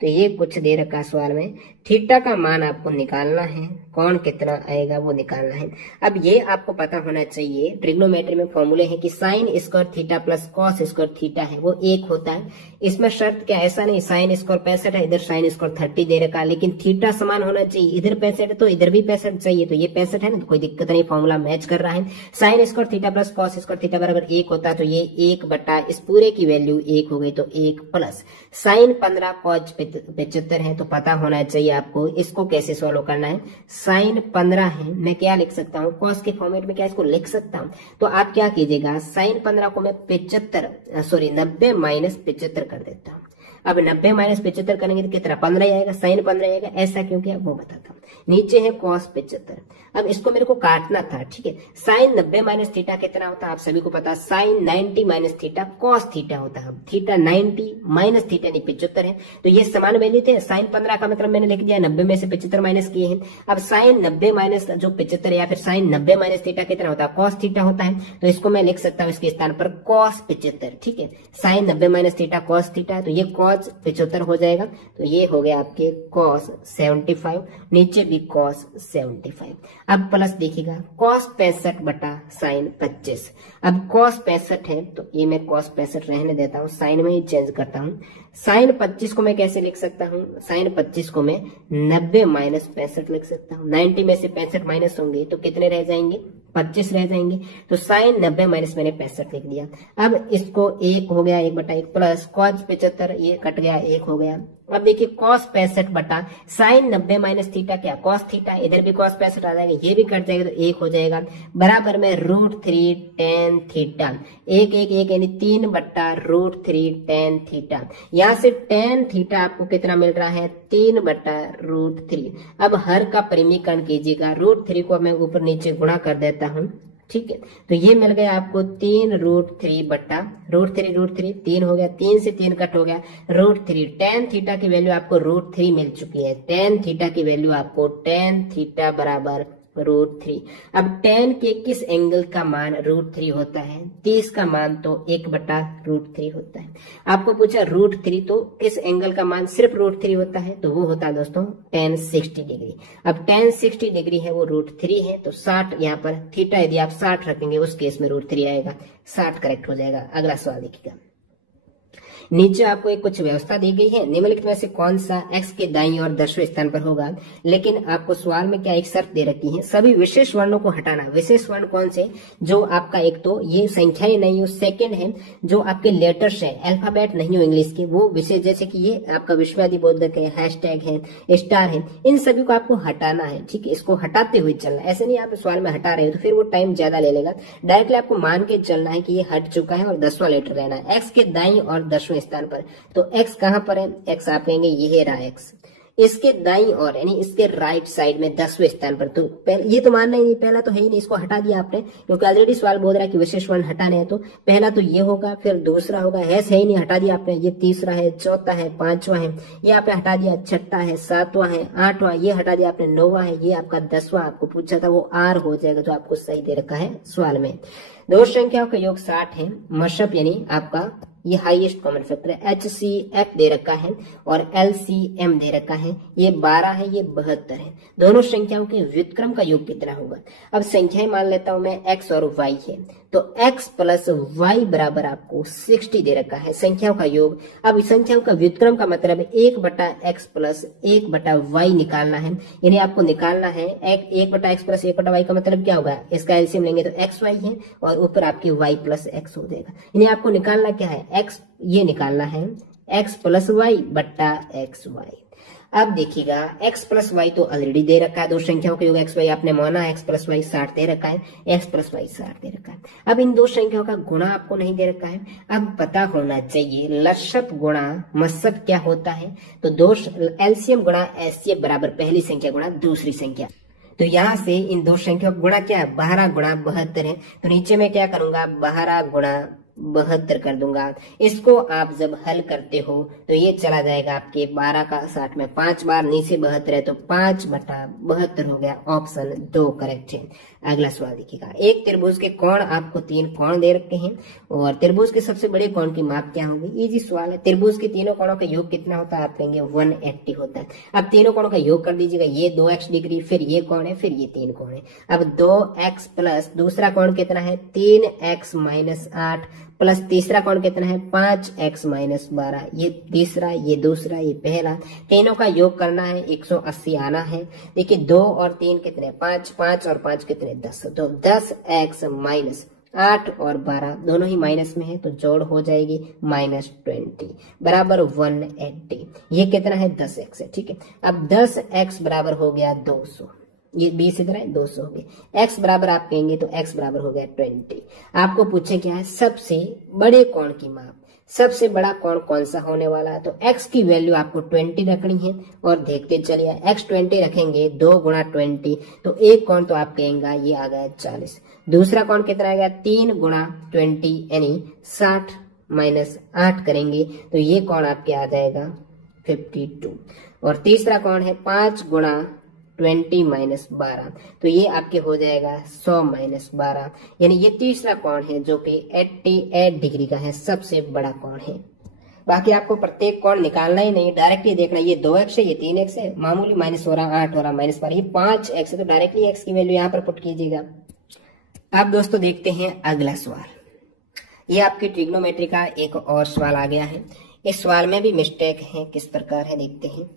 तो ये कुछ दे रखा सवाल में, थीटा का मान आपको निकालना है, कौन कितना आएगा वो निकालना है। अब ये आपको पता होना चाहिए, ट्रिग्नोमेट्री में फॉर्मूले है कि sine square theta plus cos square theta है वो 1 होता है। इसमें शर्त क्या, ऐसा नहीं साइन स्क्वायर 65 है, इधर साइन स्क्वायर 30 दे रखा है, लेकिन थीटा समान होना चाहिए, इधर 65 है तो इधर भी 65 चाहिए, तो ये 65 है ना, तो कोई दिक्कत नहीं, फॉर्मूला मैच कर रहा है। Sine square theta plus cos square theta बराबर 1 होता है, तो ये 1 बटा इस पूरे की वैल्यू 1 हो गई, तो 1 प्लस साइन 15 कॉस 75 है, तो पता होना चाहिए आपको इसको कैसे सॉल्व करना है। साइन 15 है, मैं क्या लिख सकता हूँ, कॉस के फॉर्मेट में क्या इसको लिख सकता हूँ, तो आप क्या कीजिएगा, साइन 15 को मैं 90 माइनस 75 कर देता हूँ। अब 90 माइनस 75 करेंगे तो कितना 15 आएगा, साइन 15 आएगा, ऐसा क्यों किया वो बताता हूँ। नीचे है कॉस 75, अब इसको मेरे को काटना था, ठीक है। साइन 90 माइनस थीटा कितना होता है आप सभी को पता, sine 90 minus theta cos theta होता है। थीटा 90 माइनस थीटा यानी 75 है, तो ये समान वैल्यू थे। साइन 15 का मतलब मैंने लिख दिया 90 में से 75 माइनस किए हैं। अब साइन 90 माइनस जो 75 है, या फिर साइन 90 माइनस थीटा कितना होता है, कॉस थीटा होता है, तो इसको मैं लिख सकता हूँ इसके स्थान पर कॉस 75, ठीक है। Sine 90 minus theta cos theta, तो ये कॉस 75 हो जाएगा, तो ये हो गया आपके कॉस 75, नीचे भी कॉस 75। अब प्लस देखिएगा कॉस 65 बटा साइन 25। अब कॉस 65 है तो ये मैं कॉस 65 रहने देता हूँ, साइन में ही चेंज करता हूँ। साइन 25 को मैं कैसे लिख सकता हूँ, साइन 25 को मैं 90 माइनस 65 लिख सकता हूँ। 90 में से 65 माइनस होंगे तो कितने रह जाएंगे, 25 रह जाएंगे, तो साइन 90 माइनस मैंने 65 लिख दिया। अब इसको 1 हो गया, 1/1 प्लस कॉस 75, ये कट गया, 1 हो गया। अब देखिए कॉस 65 बटा साइन 90 माइनस थीटा, क्या कॉस थीटा, इधर भी कॉस 65 आ जाएगा, ये भी कट जाएगा, तो 1 हो जाएगा, बराबर में √3 tan थीटा। 1 1 1 यानी 3/√3 tan थीटा। यहाँ से tan थीटा आपको कितना मिल रहा है, 3/√3। अब हर का परिमीकरण कीजिएगा, √3 को मैं ऊपर नीचे गुणा कर देता हूँ, ठीक है। तो ये मिल गया आपको 3√3 बटा √3 3 हो गया, 3 से 3 कट हो गया, √3। tan थीटा की वैल्यू आपको √3 मिल चुकी है, tan थीटा की वैल्यू आपको tan थीटा बराबर √3। अब tan के किस एंगल का मान √3 होता है? 30 का मान तो 1/√3 होता है। आपको पूछा √3 तो किस एंगल का मान सिर्फ √3 होता है? तो वो होता है दोस्तों tan 60 डिग्री। अब tan 60 डिग्री है वो √3 है, तो 60 यहाँ पर थीटा यदि आप 60 रखेंगे उस केस में √3 आएगा, 60 करेक्ट हो जाएगा। अगला सवाल देखिएगा। नीचे आपको एक कुछ व्यवस्था दी गई है, निम्नलिखित में से कौन सा x के दाईं और 10वें स्थान पर होगा। लेकिन आपको सवाल में क्या एक शर्त दे रखी है, सभी विशेष वर्णों को हटाना। विशेष वर्ण कौन से? जो आपका एक तो ये संख्याएं नहीं हो, सेकंड है जो आपके लेटर्स है, अल्फाबेट नहीं हो इंग्लिश के, वो विशेष जैसे कि ये आपका विश्वादी बोधक है, हैशटैग है, स्टार है, इन सभी को आपको हटाना है। ठीक है, इसको हटाते हुए चलना, ऐसे नहीं आप सवाल में हटा रहे हो तो फिर वो टाइम ज्यादा ले लेगा। डायरेक्टली आपको मान के चलना है कि ये हट चुका है और 10वां लेटर रहना है x के दाईं और 10वें स्थान पर। तो x कहां पर है? x आप कहेंगे ये रहा x, इसके दाईं और यानी इसके राइट साइड में 10वें स्थान पर। तो ये तो मानना ही नहीं, पहला तो है ही नहीं, इसको हटा दिया आपने, क्योंकि ऑलरेडी सवाल बोल रहा है कि विशेष वर्ण हटाने हैं। तो पहला तो ये होगा, फिर दूसरा होगा, है ही नहीं, हटा दिया आपने। ये तीसरा है, चौथा है, पांचवा है, ये आपने हटा दिया, छठा है, सातवां है, आठवां ये हटा दिया आपने, 9वां है, ये आपका 10वां आपको पूछा था वो R हो जाएगा, जो आपको सही दे रखा है सवाल में। दो संख्याओं का योग 60 है, मशप यानी आपका ये हाईएस्ट कॉमन फैक्टर है, HCF दे रखा है और LCM दे रखा है, ये 12 है, ये 72 है। दोनों संख्याओं के व्युत्क्रम का योग कितना होगा? अब संख्याएं मान लेता हूं मैं, x और y है, तो x प्लस y बराबर आपको 60 दे रखा है संख्याओं का योग। अब इस संख्याओं का व्युत्क्रम का मतलब 1/x प्लस 1/y निकालना है, यानी आपको निकालना है 1/x प्लस 1/y का मतलब क्या होगा? इसका एलसीएम लेंगे तो xy है और ऊपर आपकी y प्लस x हो जाएगा। यानी आपको निकालना क्या है? x, ये निकालना है x प्लस y बट्टा xy। अब देखिएगा x प्लस वाई तो ऑलरेडी दे रखा है, दो संख्याओं का योग x y आपने माना, x प्लस वाई 60 दे रखा है, x प्लस वाई 60 दे रखा है। अब इन दो संख्याओं का गुणा आपको नहीं दे रखा है। अब पता होना चाहिए लसप गुणा मसप क्या होता है। तो दो एलसीएम गुणा एचसीएफ बराबर पहली संख्या गुणा दूसरी संख्या। तो यहाँ से इन दो संख्याओं का गुणा क्या है? 12 गुणा 72 है। तो नीचे में क्या करूंगा? 12 गुणा 72 कर दूंगा। इसको आप जब हल करते हो तो ये चला जाएगा आपके 12 का 60 में 5 बार नीचे 72 है, तो 5/72 हो गया। ऑप्शन 2 करेक्ट है। अगला सवाल देखिएगा। एक त्रिभुज के कोण आपको 3 कोण दे रखे हैं और त्रिभुज के सबसे बड़े कोण की माप क्या होगी? इजी सवाल है। त्रिभुज के तीनों कोणों का योग कितना होता है? आप कहेंगे 180 होता है। अब तीनों कोणों का योग कर दीजिएगा। ये 2x डिग्री, फिर ये कोण है, फिर ये 3 कोण है। अब 2x प्लस दूसरा कोण कितना है? 3x माइनस 8 प्लस तीसरा कोण कितना है? 5x minus 12। ये तीसरा, ये दूसरा, ये पहला, तीनों का योग करना है, 180 आना है। देखिए 2 और 3 कितने? 5, 5 और 5 कितने? 10। तो 10x माइनस 8 और 12 दोनों ही माइनस में है, तो जोड़ हो जाएगी -20 बराबर 180। ये कितना है? 10x है। ठीक है, अब 10x बराबर हो गया 200। ये 20 इधर है, 200 हो गए। x बराबर आप कहेंगे तो x बराबर हो गया 20। आपको पूछे क्या है? सबसे बड़े कोण की माप। सबसे बड़ा कोण कौन सा होने वाला है? तो x की वैल्यू आपको 20 रखनी है और देखते चलिए। x 20 रखेंगे, 2 गुणा 20, तो एक कोण तो आप कहेंगे ये आ गया 40। दूसरा कोण कितना आ गया? 3 गुणा 20 यानी 60 माइनस 8 करेंगे तो ये कोण आपके आ जाएगा 52। और तीसरा कोण है 5 गुणा 20 माइनस 12, तो ये आपके हो जाएगा 100 माइनस 12, यानी ये तीसरा कोण है जो कि 88 डिग्री का है, सबसे बड़ा कोण है। बाकी आपको प्रत्येक कोण निकालना ही नहीं, डायरेक्टली देखना। ये 2x है, ये 3x है, मामूली माइनस हो रहा, 8 हो रहा, माइनस 12, ये 5x है, तो डायरेक्टली x की वैल्यू यहाँ पर पुट कीजिएगा। अब दोस्तों देखते हैं अगला सवाल। ये आपकी ट्रिग्नोमेट्री का एक और सवाल आ गया है। इस सवाल में भी मिस्टेक है, किस प्रकार है देखते हैं।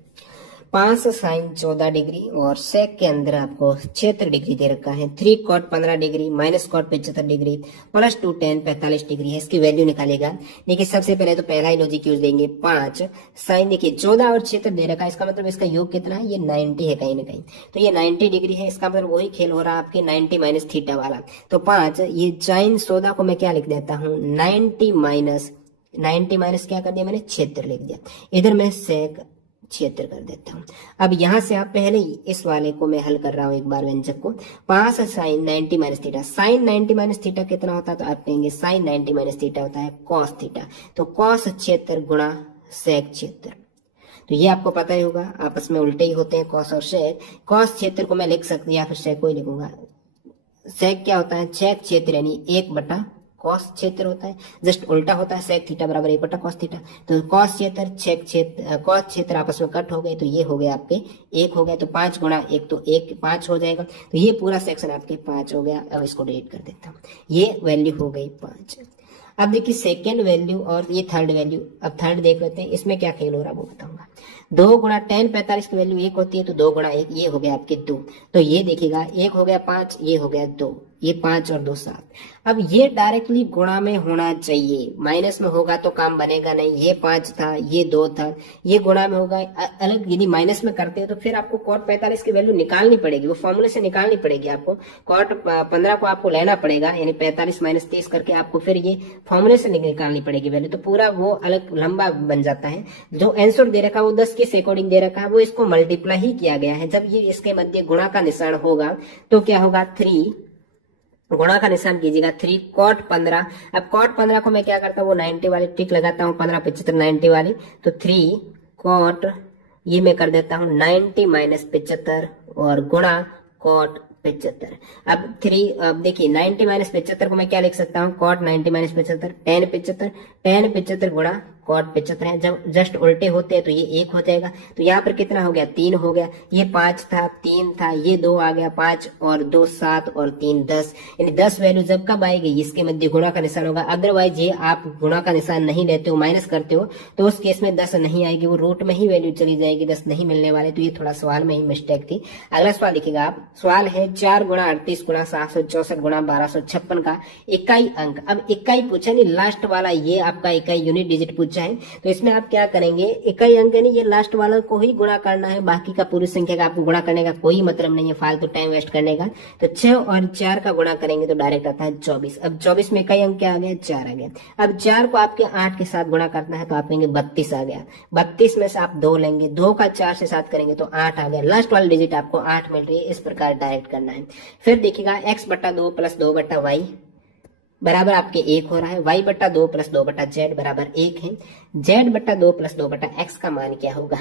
5 साइन 14 डिग्री और सेक के अंदर आपको 76 डिग्री दे रखा है। 3 cot 15 degree minus cot 75 degree plus 2 tan 45 degree है। इसकी वैल्यू निकालेगा। देखिए सबसे पहले तो पहला ही लॉजिक यूज देंगे। 5 साइन, देखिए 14 और 76 दे रखा है, इसका मतलब इसका योग कितना है? ये 90 है कहीं ना कहीं, तो ये 90 डिग्री है। इसका मतलब वही खेल हो रहा है आपके 90 माइनस थीटा वाला। तो 5 ये साइन 14 को मैं क्या लिख देता हूँ? 90 माइनस क्या कर दिया मैंने? 76 लिख दिया। इधर मैं सेक 76 कर देता हूँ। अब यहां से आप पहले ही इस वाले को मैं हल कर रहा हूं एक बार व्यंजक को। 5 sine 90 minus theta, sine 90 minus theta कितना होता है? तो आप कहेंगे साइन 90 माइनस थीटा होता है कॉस थीटा। तो कॉस 76 गुणा सेक 76, तो ये आपको पता ही होगा, आपस में उल्टे ही होते हैं कॉस और सेक। कॉस क्षेत्र को मैं लिख सकती हूँ या फिर सेक को ही लिखूंगा। सेक क्या होता है, सेक क्षेत्र यानी 1 बटा कॉस क्षेत्र होता है, जस्ट उल्टा होता है, सेक थीटा बराबर 1 बटा कॉस थीटा। तो कॉस क्षेत्र सेक क्षेत्र कॉस क्षेत्र आपस में कट हो गए, तो ये हो गया आपके 1 हो गया, तो 5 गुणा 1 तो 1 5 हो जाएगा। तो ये पूरा सेक्शन आपके 5 हो गया। अब इसको डिलीट कर देता हूँ, ये वैल्यू हो गई 5। अब देखिए सेकेंड वैल्यू और ये थर्ड वैल्यू। अब थर्ड देख लेते हैं, इसमें क्या खेल हो रहा है वो बताऊंगा। 2 गुणा tan 45 की वैल्यू 1 होती है, तो 2 गुणा 1 ये हो गया आपके 2। तो ये देखिएगा 1 हो गया 5, ये हो गया 2, ये 5 और 2 7। अब ये डायरेक्टली गुणा में होना चाहिए, माइनस में होगा तो काम बनेगा नहीं। ये 5 था, ये 2 था, ये गुणा में होगा। अलग यदि माइनस में करते हो तो फिर आपको cot 45 की वैल्यू निकालनी पड़ेगी, वो फॉर्मूले से निकालनी पड़ेगी आपको। cot 15 को आपको लेना पड़ेगा, यानी 45 माइनस 30 करके आपको फिर ये फॉर्मूले से निकालनी पड़ेगी वैल्यू। तो पूरा वो अलग लंबा बन जाता है। जो आंसर दे रखा है वो 10 के अकॉर्डिंग दे रखा है, वो इसको मल्टीप्लाई ही किया गया है। जब ये इसके मध्य गुणा का निशान होगा तो क्या होगा, 3 गुणा का निशान कीजिएगा 3 cot 15। अब cot 15 को मैं क्या करता हूँ, वो 90 वाली टिक लगाता हूँ, 15 75 90 वाली। तो 3 cot ये मैं कर देता हूँ 90 माइनस 75 और गुणा cot 75। अब 3 अब देखिए 90 माइनस 75 को मैं क्या लिख सकता हूँ, cot 90 माइनस 75 tan 75 गुणा cot 75 है। जब जस्ट उल्टे होते हैं तो ये 1 हो जाएगा। तो यहाँ पर कितना हो गया, 3 हो गया। ये 5 था, 3 था, ये 2 आ गया, 5 और 2 7 और 3 10। यानी 10 वैल्यू जब कब आएगी, इसके मध्य गुणा का निशान होगा। अदरवाइज ये आप गुणा का निशान नहीं लेते हो, माइनस करते हो, तो उस केस में 10 नहीं आएगी, वो रूट में ही वैल्यू चली जाएगी, 10 नहीं मिलने वाले। तो ये थोड़ा सवाल में ही मिस्टेक थी। अगला सवाल लिखिएगा आप। सवाल है 4 गुणा 38 गुणा 764 गुणा 1256 का इकाई अंक। अब इकाई पूछा नहीं, लास्ट वाला ये आपका इकाई यूनिट डिजिट पूछा है। तो इसमें आप क्या करेंगे, इकाई अंक यानी ये लास्ट वाला को ही गुणा करना है, बाकी का पूरी संख्या का आपको गुणा करने का कोई मतलब नहीं है, फालतू टाइम वेस्ट करने का। तो 6 और 4 का गुणा करेंगे तो डायरेक्ट आता है 24। अब 24 में इकाई अंक क्या आ गया, 4 आ गया। अब 4 को आपके 8 के साथ गुणा करना है, तो आप कहेंगे 32 आ गया। 32 में से आप 2 लेंगे, 2 का 4 से 7 करेंगे तो 8 आ गया। लास्ट वाली डिजिट आपको 8 मिल रही है, इस प्रकार डायरेक्ट करना है। फिर देखिएगा x बटा 2 प्लस 2 बटा वाई बराबर आपके 1 हो रहा है। y बटा 2 प्लस 2 बटा z बराबर 1 है। z बटा 2 प्लस 2 बटा x का मान क्या होगा।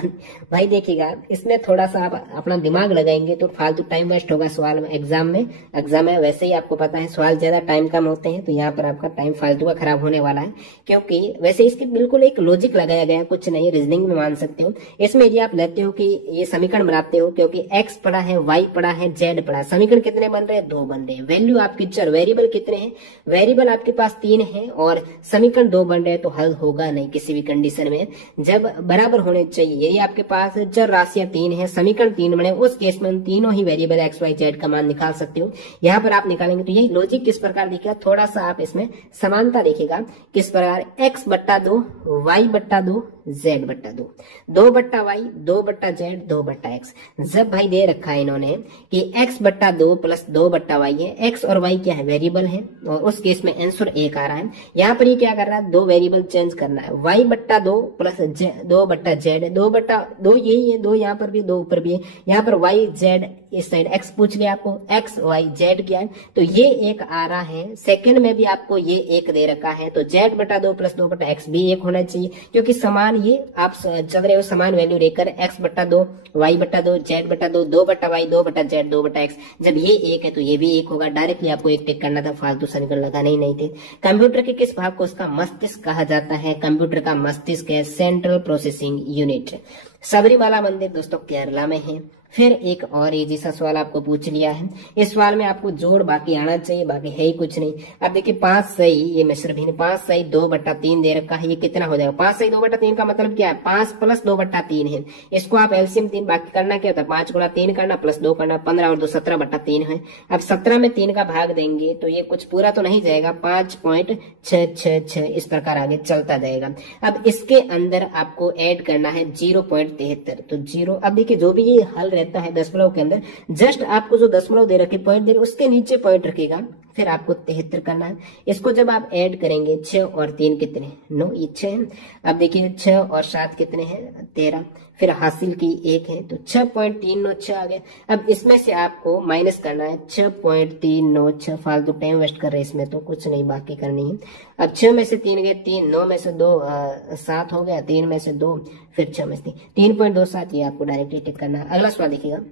भाई देखिएगा इसमें थोड़ा सा आप अपना दिमाग लगाएंगे तो फालतू टाइम वेस्ट होगा सवाल में। एग्जाम में वैसे ही आपको पता है सवाल ज्यादा टाइम कम होते हैं, तो यहाँ पर आपका टाइम फालतू का खराब होने वाला है, क्योंकि वैसे इसके बिल्कुल एक लॉजिक लगाया गया है, कुछ नहीं, रीजनिंग में मान सकते हो। इसमें यदि आप लेते हो कि ये समीकरण बनाते हो, क्योंकि x पड़ा है, y पड़ा है, z पड़ा है, समीकरण कितने बन रहे हैं, 2 बन रहे हैं। वैल्यू आपकी चर वेरिएबल कितने हैं, वेरिएबल आपके पास 3 है और समीकरण 2 बन रहे हैं, तो हल होगा नहीं किसी भी कंडीशन में। जब बराबर होने चाहिए, यदि आपके पास चर राशियां 3 है, समीकरण 3 बने, उस केस में तीनों ही वेरिएबल x y z का मान निकाल सकते हो। यहाँ पर आप निकालेंगे तो यही लॉजिक किस प्रकार दिखेगा, थोड़ा सा आप इसमें समानता देखिएगा किस प्रकार, x बट्टा 2 y बट्टा 2 z बट्टा 2, 2 बट्टा y 2 बट्टा z 2 बट्टा x। जब भाई दे रखा है इन्होंने कि x बट्टा 2 प्लस 2 बट्टा y है, x और y क्या है, वेरिएबल है, और उस केस में आंसर 1 आ रहा है। यहाँ पर ये क्या कर रहा है, 2 वेरिएबल चेंज करना है, y बट्टा 2 प्लस 2 बट्टा z, 2 बट्टा 2 यही है, 2 यहाँ पर भी 2 ऊपर भी है, यहाँ पर y z इस साइड x पूछ लिया आपको, x y z क्या है, तो ये 1 आ रहा है। सेकंड में भी आपको ये 1 दे रखा है, तो z बटा 2 प्लस 2 बटा x भी 1 होना चाहिए, क्योंकि समान ये आप चल रहे हो समान वैल्यू लेकर, x बटा 2 y बटा 2 z बटा 2 2 बटा y 2 बटा z 2 बटा x। जब ये 1 है तो ये भी 1 होगा। डायरेक्टली आपको 1 टिक करना था, फालतू समीकरण लगाने ही नहीं थे। कंप्यूटर के किस भाग को उसका मस्तिष्क कहा जाता है, कंप्यूटर का मस्तिष्क है सेंट्रल प्रोसेसिंग यूनिट। सबरीमाला मंदिर दोस्तों केरला में है। फिर एक और इजी सा सवाल आपको पूछ लिया है, इस सवाल में आपको जोड़ बाकी आना चाहिए, बाकी है ही कुछ नहीं। अब देखिए 5 सही, ये मिश्र भिन्न 5 सही 2 बट्टा 3 दे रखा है, ये कितना हो जाएगा, 5 सही 2 बट्टा 3 का मतलब क्या है, 5 प्लस 2 बट्टा 3 है। इसको आप एलसीएम 3 बाकी करना क्या होता है, 5 गुणा 3 करना प्लस 2 करना, 15 और 2 17 बट्टा 3 है। अब 17 में 3 का भाग देंगे तो ये कुछ पूरा तो नहीं जाएगा, 5.666 इस प्रकार आगे चलता जाएगा। अब इसके अंदर आपको ऐड करना है 0.73, तो 0। अब देखिए जो भी ये हल रहता है दशमलव के अंदर, जस्ट आपको जो दशमलव दे रखे पॉइंट दे रहे उसके नीचे पॉइंट रखेगा, फिर आपको 73 करना है। इसको जब आप ऐड करेंगे 6 और 3 कितने 9, ये 6 है। अब देखिए 6 और 7 कितने हैं 13, फिर हासिल की 1 है तो 6.396 आ गया। अब इसमें से आपको माइनस करना है 6.396, फालतू टाइम वेस्ट कर रहे हैं इसमें तो कुछ नहीं बाकी करनी है। अब 6 में से 3 गए 3, 9 में से 2 7 हो गया, 3 में से 2, फिर 6 में से 3.27, ये आपको डायरेक्टली टिक करना है। अगला सवाल देखिएगा,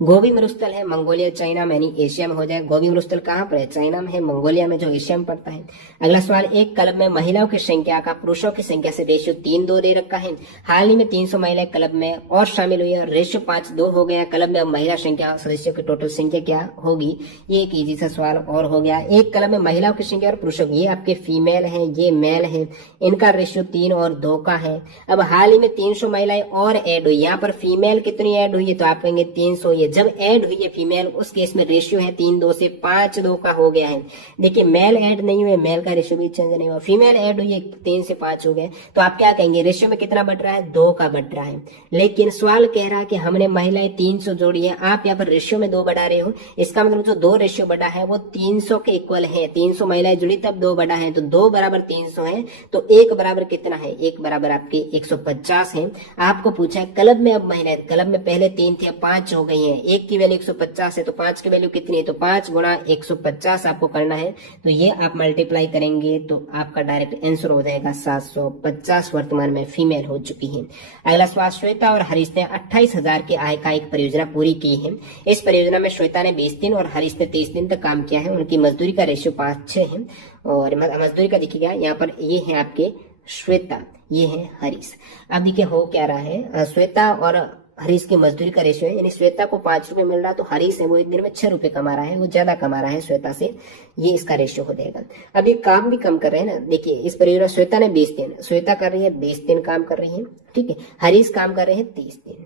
गोबी मरुस्थल है मंगोलिया चाइना में यानी एशिया में हो जाए। गोबी मरुस्थल कहाँ पर है, चाइना में है, मंगोलिया में जो एशिया में पड़ता है। अगला सवाल, एक क्लब में महिलाओं की संख्या का पुरुषों की संख्या से रेशियो 3:2 दे रखा है। हाल ही में 300 महिलाएं क्लब में और शामिल हुई है, रेशियो 5:2 हो गया। क्लब में अब महिला संख्या सदस्यों की टोटल संख्या क्या होगी, ये एक इजी सा सवाल और हो गया। एक क्लब में महिलाओं की संख्या और पुरुषों की, ये आपके फीमेल है, ये मेल है, इनका रेशियो 3 और 2 का है। अब हाल ही में 300 महिलाएं और ऐड हुई, यहाँ पर फीमेल कितनी ऐड हुई है तो आप कहेंगे 300। जब ऐड हुई है फीमेल उस केस में रेशियो है 3:2 से 5:2 का हो गया है। देखिए मेल ऐड नहीं हुए, मेल का रेशियो भी चेंज नहीं हुआ, फीमेल ऐड हुई है 3 से 5 हो गए, तो आप क्या कहेंगे रेशियो में कितना बढ़ रहा है 2 का बढ़ रहा है। लेकिन सवाल कह रहा है कि हमने महिलाएं 300 जोड़ी है, आप यहाँ पर रेशियो में 2 बढ़ा रहे हो, इसका मतलब जो 2 रेशियो बढ़ा है वो 300 के इक्वल है। 300 महिलाएं जुड़ी तब 2 बढ़ा है, तो 2 बराबर 300 है, तो 1 बराबर कितना है, 1 बराबर आपके 150 है। आपको पूछा है क्लब में अब महिलाएं, क्लब में पहले 3 थे अब 5 हो गई है, 1 की वैल्यू 150 है तो 5 की वैल्यू कितनी है, तो 5 गुणा 150 आपको करना है, तो ये आप मल्टीप्लाई करेंगे तो आपका डायरेक्ट आंसर हो जाएगा 750 वर्तमान में फीमेल हो चुकी है। अगला सवाल, श्वेता और हरीश ने 28,000 की आय का एक परियोजना पूरी की है। इस परियोजना में श्वेता ने 20 दिन और हरीश ने 30 दिन तक काम किया है। उनकी मजदूरी का रेशियो 5:6 है, और मजदूरी का देखिएगा यहाँ पर ये है आपके श्वेता, ये है हरीश। अब देखिए हो क्या रहा है, श्वेता और हरीश की मजदूरी का रेशियो है, यानी श्वेता को 5 रुपए मिल रहा है तो हरीश है वो एक दिन में 6 रुपए कमा रहा है, वो ज्यादा कमा रहा है श्वेता से, ये इसका रेशियो हो जाएगा। अब ये काम भी कम कर रहे हैं ना, देखिए इस परियोजना श्वेता ने 20 दिन, श्वेता कर रही है 20 दिन काम कर रही है, ठीक है, हरीश काम कर रहे हैं 30 दिन।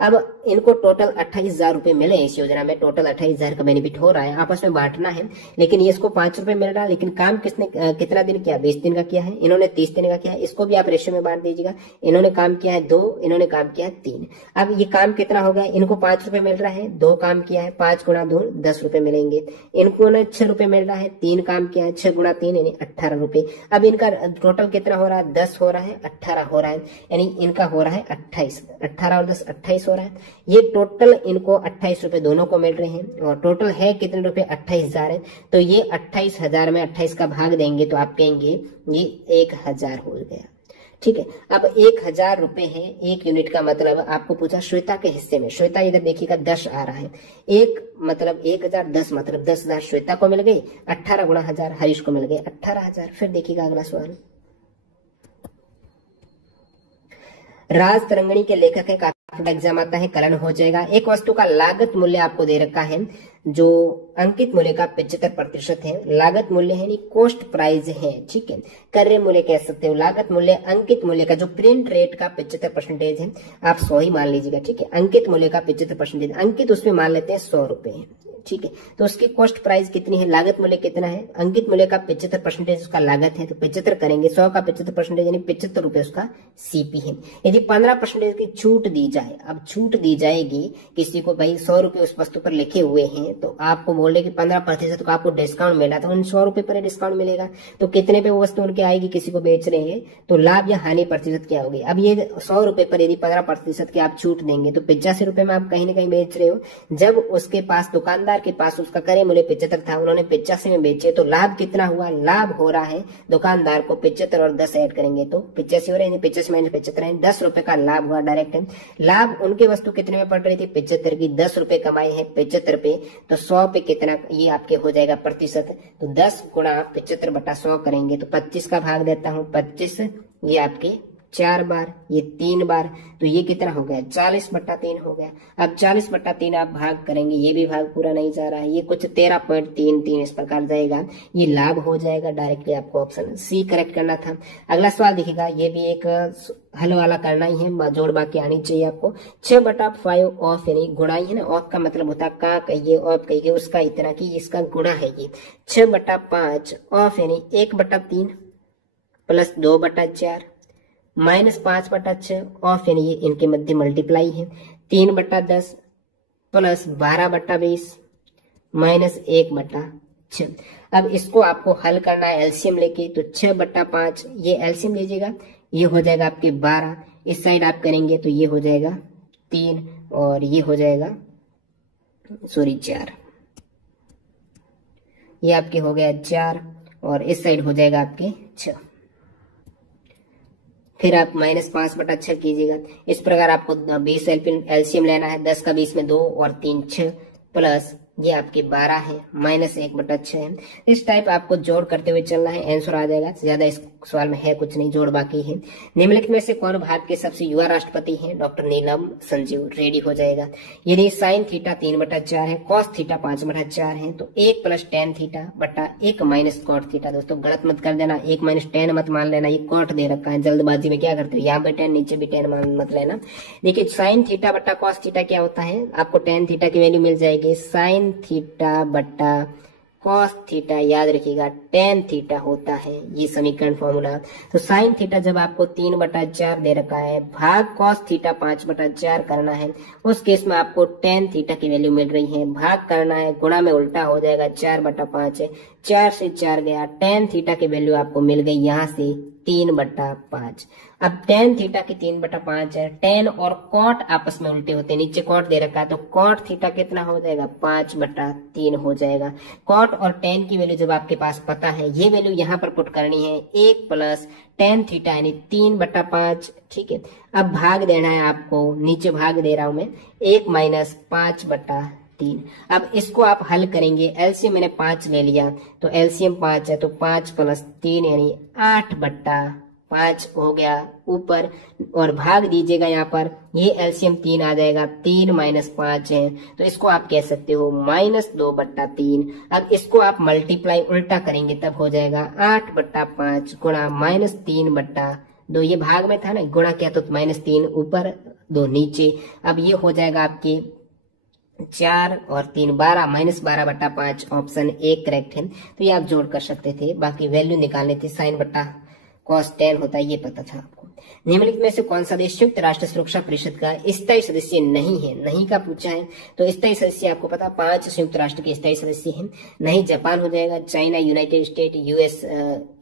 अब इनको टोटल 28,000 रुपए मिले इस योजना में, टोटल 28,000 का बेनिफिट हो रहा है, आपस में बांटना है। लेकिन ये इसको 5 रुपए मिल रहा है, लेकिन काम किसने कितना दिन किया, 20 दिन का किया है, इन्होंने 30 दिन का किया है, इसको भी आप रेशियो में बांट दीजिएगा। इन्होंने काम किया है 2, इन्होंने काम किया है 3। अब ये काम कितना हो गया, इनको 5 रुपए मिल रहा है, 2 काम किया है, 5 गुणा 2 10 रुपए मिलेंगे। इनको 6 रुपए मिल रहा है, 3 काम किया है, 6 गुणा 3 यानी 18 रुपए। अब इनका टोटल कितना हो रहा है, 10 हो रहा है, 18 हो रहा है, यानी इनका हो रहा है 28, 18 और 10 28 हो रहा है। ये टोटल इनको 28 रुपए दोनों को मिल रहे हैं, और टोटल है कितने रुपए 28,000 है, तो ये 28,000 में 28 का भाग देंगे तो आप कहेंगे ये 1,000 हो गया, ठीक है। अब 1,000 रुपए है एक यूनिट का, मतलब आपको पूछा श्वेता के हिस्से में, श्वेता इधर देखिएगा 10 आ रहा है, एक मतलब 1,000 10 मतलब 10,000 श्वेता को मिल गई, 18 गुणा 1000 हरीश को मिल गए 18,000। फिर देखिएगा अगला सवाल, राज तरंगणी के लेखक है, काफी एग्जाम आता है, कलन हो जाएगा। एक वस्तु का लागत मूल्य आपको दे रखा है जो अंकित मूल्य का 75% है, लागत मूल्य है कॉस्ट प्राइस है, ठीक है, क्रय मूल्य कह सकते हो। लागत मूल्य अंकित मूल्य का जो प्रिंट रेट का 75% है, आप 100 ही मान लीजिएगा, ठीक है। अंकित मूल्य का 75%, अंकित उसमें मान लेते हैं 100 रुपए, ठीक है, तो उसकी कॉस्ट प्राइस कितनी है, लागत मूल्य कितना है, अंकित मूल्य का 75% उसका लागत है, तो 75 करेंगे, 100 का 75% यानी 75 रुपए उसका सीपी है। यदि 15% की छूट दी जाए, अब छूट दी जाएगी किसी को, भाई 100 रुपए उस वस्तु पर लिखे हुए हैं, तो आपको बोल रहे कि 15% का आपको डिस्काउंट मिला, तो उन 100 रुपए पर डिस्काउंट मिलेगा, तो कितने पे वो वस्तु उनके आएगी, किसी को बेच रहे हैं, तो लाभ या हानि प्रतिशत क्या होगी। अब ये 100 रुपए पर यदि 15% की आप छूट देंगे तो 85 रुपए में आप कहीं ना कहीं बेच रहे हो। जब उसके पास दुकानदार के पास उसका क्रय मूल्य 75 था, उन्होंने 85 में बेचे, तो लाभ कितना हुआ, लाभ हो रहा है दुकानदार को 75 और 10 ऐड करेंगे तो 85 हो रहे हैं, 85 माइनस 75 है, 10 रुपए का लाभ हुआ डायरेक्ट है। लाभ उनकी वस्तु कितने में पड़ रही थी, 75 की, 10 रुपए कमाए हैं 75 पे, तो 100 पे कितना ये आपके हो जाएगा प्रतिशत, तो 10 गुणा 75 बटा 100 करेंगे तो 25 का भाग देता हूं, 25 ये आपके 4 बार, ये 3 बार, तो ये कितना हो गया 40/3 हो गया। अब 40/3 आप भाग करेंगे, ये भी भाग पूरा नहीं जा रहा है, ये कुछ 13.33 इस प्रकार जाएगा, ये लाभ हो जाएगा डायरेक्टली। आपको ऑप्शन सी करेक्ट करना था। अगला सवाल देखिएगा, ये भी एक हल वाला करना ही है, जोड़ बाकी आनी चाहिए आपको। 6/5 ऑफ, यानी गुणाई है ना, ऑफ का मतलब होता है का कहिए, ऑफ कहिए, उसका इतना की इसका गुणा है ये 6/5 ऑफ, यानी 1/3 प्लस 2/4 माइनस 5/6 ऑफ, यानी ये इनके मध्य मल्टीप्लाई है, 3/10 प्लस 12/20 माइनस 1/4 6। अब इसको आपको हल करना है एलसीएम लेके, तो 6/5 ये एलसीएम लीजिएगा, ये हो जाएगा आपके 12। इस साइड आप करेंगे तो ये हो जाएगा 3 और ये हो जाएगा 4। ये आपके हो गया 4 और इस साइड हो जाएगा आपके 6। फिर आप -5/6 कीजिएगा। इस प्रकार आपको 20 एलसीएम लेना है। 10 का 20 में 2 और 3 6 प्लस ये आपके 12 है -1/6 है। इस टाइप आपको जोड़ करते हुए चलना है, आंसर आ जाएगा। ज्यादा इस सवाल में है कुछ नहीं, जोड़ बाकी है। निम्नलिखित में से कौन भारत के सबसे युवा राष्ट्रपति हैं? डॉक्टर नीलम संजीव। रेडी हो जाएगा। यदि साइन थीटा 3/4 है, कॉस थीटा 5/4 है, तो 1 + tan थीटा बटा 1 - cot थीटा। दोस्तों गलत मत कर देना, 1 - tan मत मान लेना, ये कॉट दे रखा है। जल्दबाजी में क्या करते हो, यहाँ पे tan नीचे भी tan मान मत लेना। देखिए साइन थीटा बटा कॉस थीटा क्या होता है, आपको tan थीटा की वैल्यू मिल जाएगी साइन थीटा बटा कॉस थीटा, याद रखिएगा tan थीटा होता है ये समीकरण फॉर्मूला। तो साइन थीटा जब आपको 3/4 दे रखा है, भाग कॉस थीटा 5/4 करना है, उस केस में आपको tan थीटा की वैल्यू मिल रही है। भाग करना है, गुणा में उल्टा हो जाएगा, 4/5 है, 4 से 4 गया, tan थीटा की वैल्यू आपको मिल गई यहाँ से 3/5। अब tan थीटा की 3/5 है, tan और cot आपस में उल्टे होते हैं, नीचे cot दे रखा है, तो cot थीटा कितना हो जाएगा 5/3 हो जाएगा। cot और tan की वैल्यू जब आपके पास पता है, ये वैल्यू यहाँ पर पुट करनी है, 1 + tan थीटा यानी 3/5। ठीक है, अब भाग देना है आपको, नीचे भाग दे रहा हूं मैं, 1 - 5/3। अब इसको आप हल करेंगे, एलसीएम मैंने 5 ले लिया, तो एलसीएम 5 है, तो 5 + 3 यानी 8/5 हो गया ऊपर, और भाग दीजिएगा यहाँ पर, ये एलसीएम 3 आ जाएगा, 3 - 5 है, तो इसको आप कह सकते हो -2/3। अब इसको आप मल्टीप्लाई उल्टा करेंगे तब हो जाएगा 8/5 गुणा -3/2। ये भाग में था ना, गुणा किया तो -3 ऊपर 2 नीचे। अब ये हो जाएगा आपके 4 और 3 12, -12/5 ऑप्शन 1 करेक्ट है। तो ये आप जोड़ कर सकते थे, बाकी वैल्यू निकालने थे, साइन बटा कॉस tan होता है, ये पता था आपको। निम्नलिखित में से कौन सा देश संयुक्त राष्ट्र सुरक्षा परिषद का स्थायी सदस्य नहीं है? नहीं का पूछा है, तो स्थायी सदस्य आपको पता 5 संयुक्त राष्ट्र के स्थायी सदस्य हैं। नहीं जापान हो जाएगा, चाइना, यूनाइटेड स्टेट,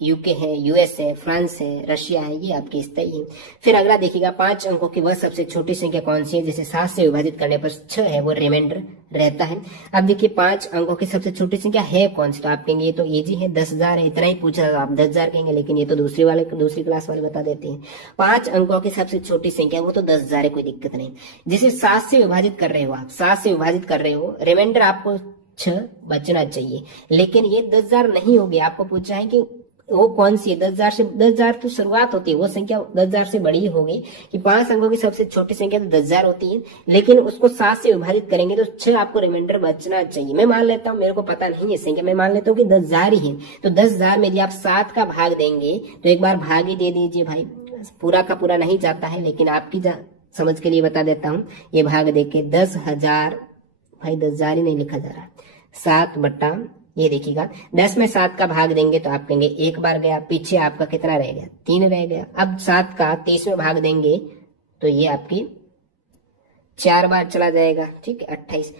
यूके है, यूएस है, फ्रांस है, रशिया है, ये आपके स्थायी है। फिर अगला देखिएगा, 5 अंकों की वह सबसे छोटी संख्या कौन सी है जिसे 7 से विभाजित करने पर 6 है, वो रिमाइंडर रहता है। अब देखिए 5 अंकों की सबसे छोटी संख्या है कौन सी, तो आप कहेंगे ये तो इजी है, 10,000 है, इतना ही पूछा, आप 10,000 कहेंगे, लेकिन ये तो दूसरी क्लास वाले बता देते हैं। 5 अंकों की सबसे छोटी संख्या वो तो 10,000 है, कोई दिक्कत नहीं। जिसे 7 से विभाजित कर रहे हो, आप 7 से विभाजित कर रहे हो, रिमाइंडर आपको 6 बचना चाहिए, लेकिन ये 10,000 नहीं होगी। आपको पूछा है कि वो कौन सी है, 10,000 तो शुरुआत होती है, वो संख्या 10,000 से बड़ी होगी कि 5 अंकों की सबसे छोटी संख्या तो 10,000 होती है, लेकिन उसको 7 से विभाजित करेंगे तो 6 आपको रिमाइंडर बचना चाहिए। मैं मान लेता हूँ, मेरे को पता नहीं है संख्या, मैं मान लेता हूँ कि 10,000 ही है, तो 10,000 में यदि आप 7 का भाग देंगे तो एक बार भाग ही दे दीजिए भाई, पूरा का पूरा नहीं जाता है, लेकिन आपकी समझ के लिए बता देता हूँ। ये भाग देके 10,000, भाई 10,000 ही नहीं लिखा जा रहा, 7 बटा, ये देखिएगा 10 में 7 का भाग देंगे तो आप कहेंगे एक बार गया, पीछे आपका कितना रह गया, 3 रह गया। अब 7 का 30 में भाग देंगे तो ये आपकी 4 बार चला जाएगा, ठीक है, 28।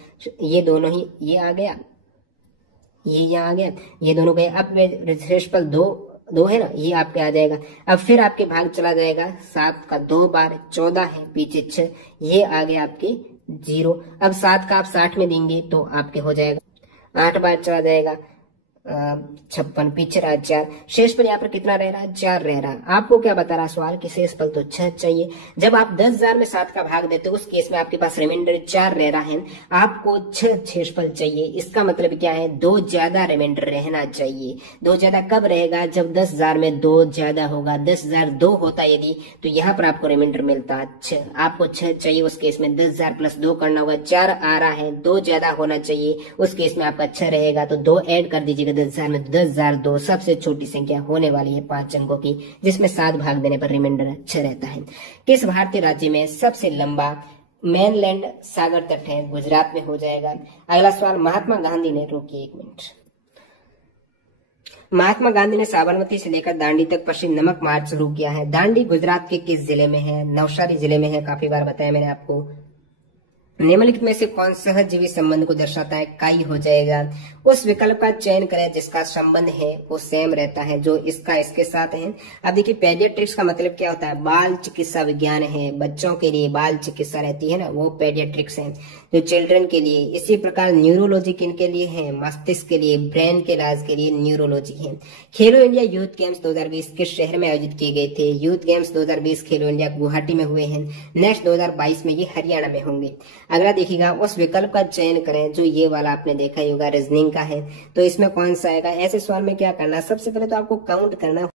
ये दोनों ही, ये आ गया, ये यहाँ आ गया, ये दोनों गए। अब रेशफल 2 है ना, ये आपके आ जाएगा। अब फिर आपके भाग चला जाएगा, 7 का 2 बार 14 है, पीछे 6, ये आ गया आपके 0। अब 7 का आप 60 में देंगे तो आपके हो जाएगा, 8 बार चला जाएगा, 56, पीछे रहा 4, शेष पर यहाँ पर कितना रह रहा है, 4 रह रहा है। आपको क्या बता रहा सवाल कि शेष फल तो 6 चाहिए। जब आप 10,000 में 7 का भाग देते हो, उस केस में आपके पास रिमाइंडर 4 रह रहा है, आपको 6 शेषफल चाहिए। इसका मतलब क्या है, 2 ज्यादा रिमाइंडर रहना चाहिए। 2 ज्यादा कब रहेगा, जब 10,000 में 2 ज्यादा होगा। 10,002 होता यदि, तो यहाँ पर आपको रिमाइंडर मिलता 6, आपको 6 चाहिए। उस केस में 10,000 + 2 करना होगा, 4 आ रहा है, 2 ज्यादा होना चाहिए, उस केस में आपका 6 रहेगा, तो 2 ऐड कर दीजिएगा 10,000 में। 10,002 सबसे छोटी संख्या होने वाली है 5 अंकों की, जिसमें 7 भाग देने पर रिमाइंडर 6 रहता है। किस भारतीय राज्य में सबसे लंबा मेनलैंड सागर तट है? गुजरात में हो जाएगा। अगला सवाल, महात्मा गांधी ने, रोकिए 1 मिनट, महात्मा गांधी ने साबरमती से लेकर दांडी तक पश्चिम नमक मार्च शुरू किया है। दांडी गुजरात के किस जिले में है? नवसारी जिले में है, काफी बार बताया मैंने आपको। निम्नलिखित में से कौन सहजीवी संबंध को दर्शाता है? काई हो जाएगा। उस विकल्प का चयन करें जिसका संबंध है वो सेम रहता है, जो इसका इसके साथ है। अब देखिए पेडियाट्रिक्स का मतलब क्या होता है? बाल चिकित्सा विज्ञान है, बच्चों के लिए बाल चिकित्सा रहती है ना, वो पेडियाट्रिक्स है, जो चिल्ड्रन के लिए। इसी प्रकार न्यूरोलॉजी किनके लिए है? मस्तिष्क के लिए, ब्रेन के इलाज के लिए न्यूरोलॉजी है। खेलो इंडिया यूथ गेम्स 2020 किस शहर में आयोजित किए गए थे? यूथ गेम्स 2020 खेलो इंडिया गुवाहाटी में हुए हैं। नेक्स्ट 2022 में ये हरियाणा में होंगे। अगला देखिएगा, उस विकल्प का चयन करें जो ये वाला आपने देखा ही होगा रीजनिंग का है, तो इसमें कौन सा आएगा? ऐसे सवाल में क्या करना, सबसे पहले तो आपको काउंट करना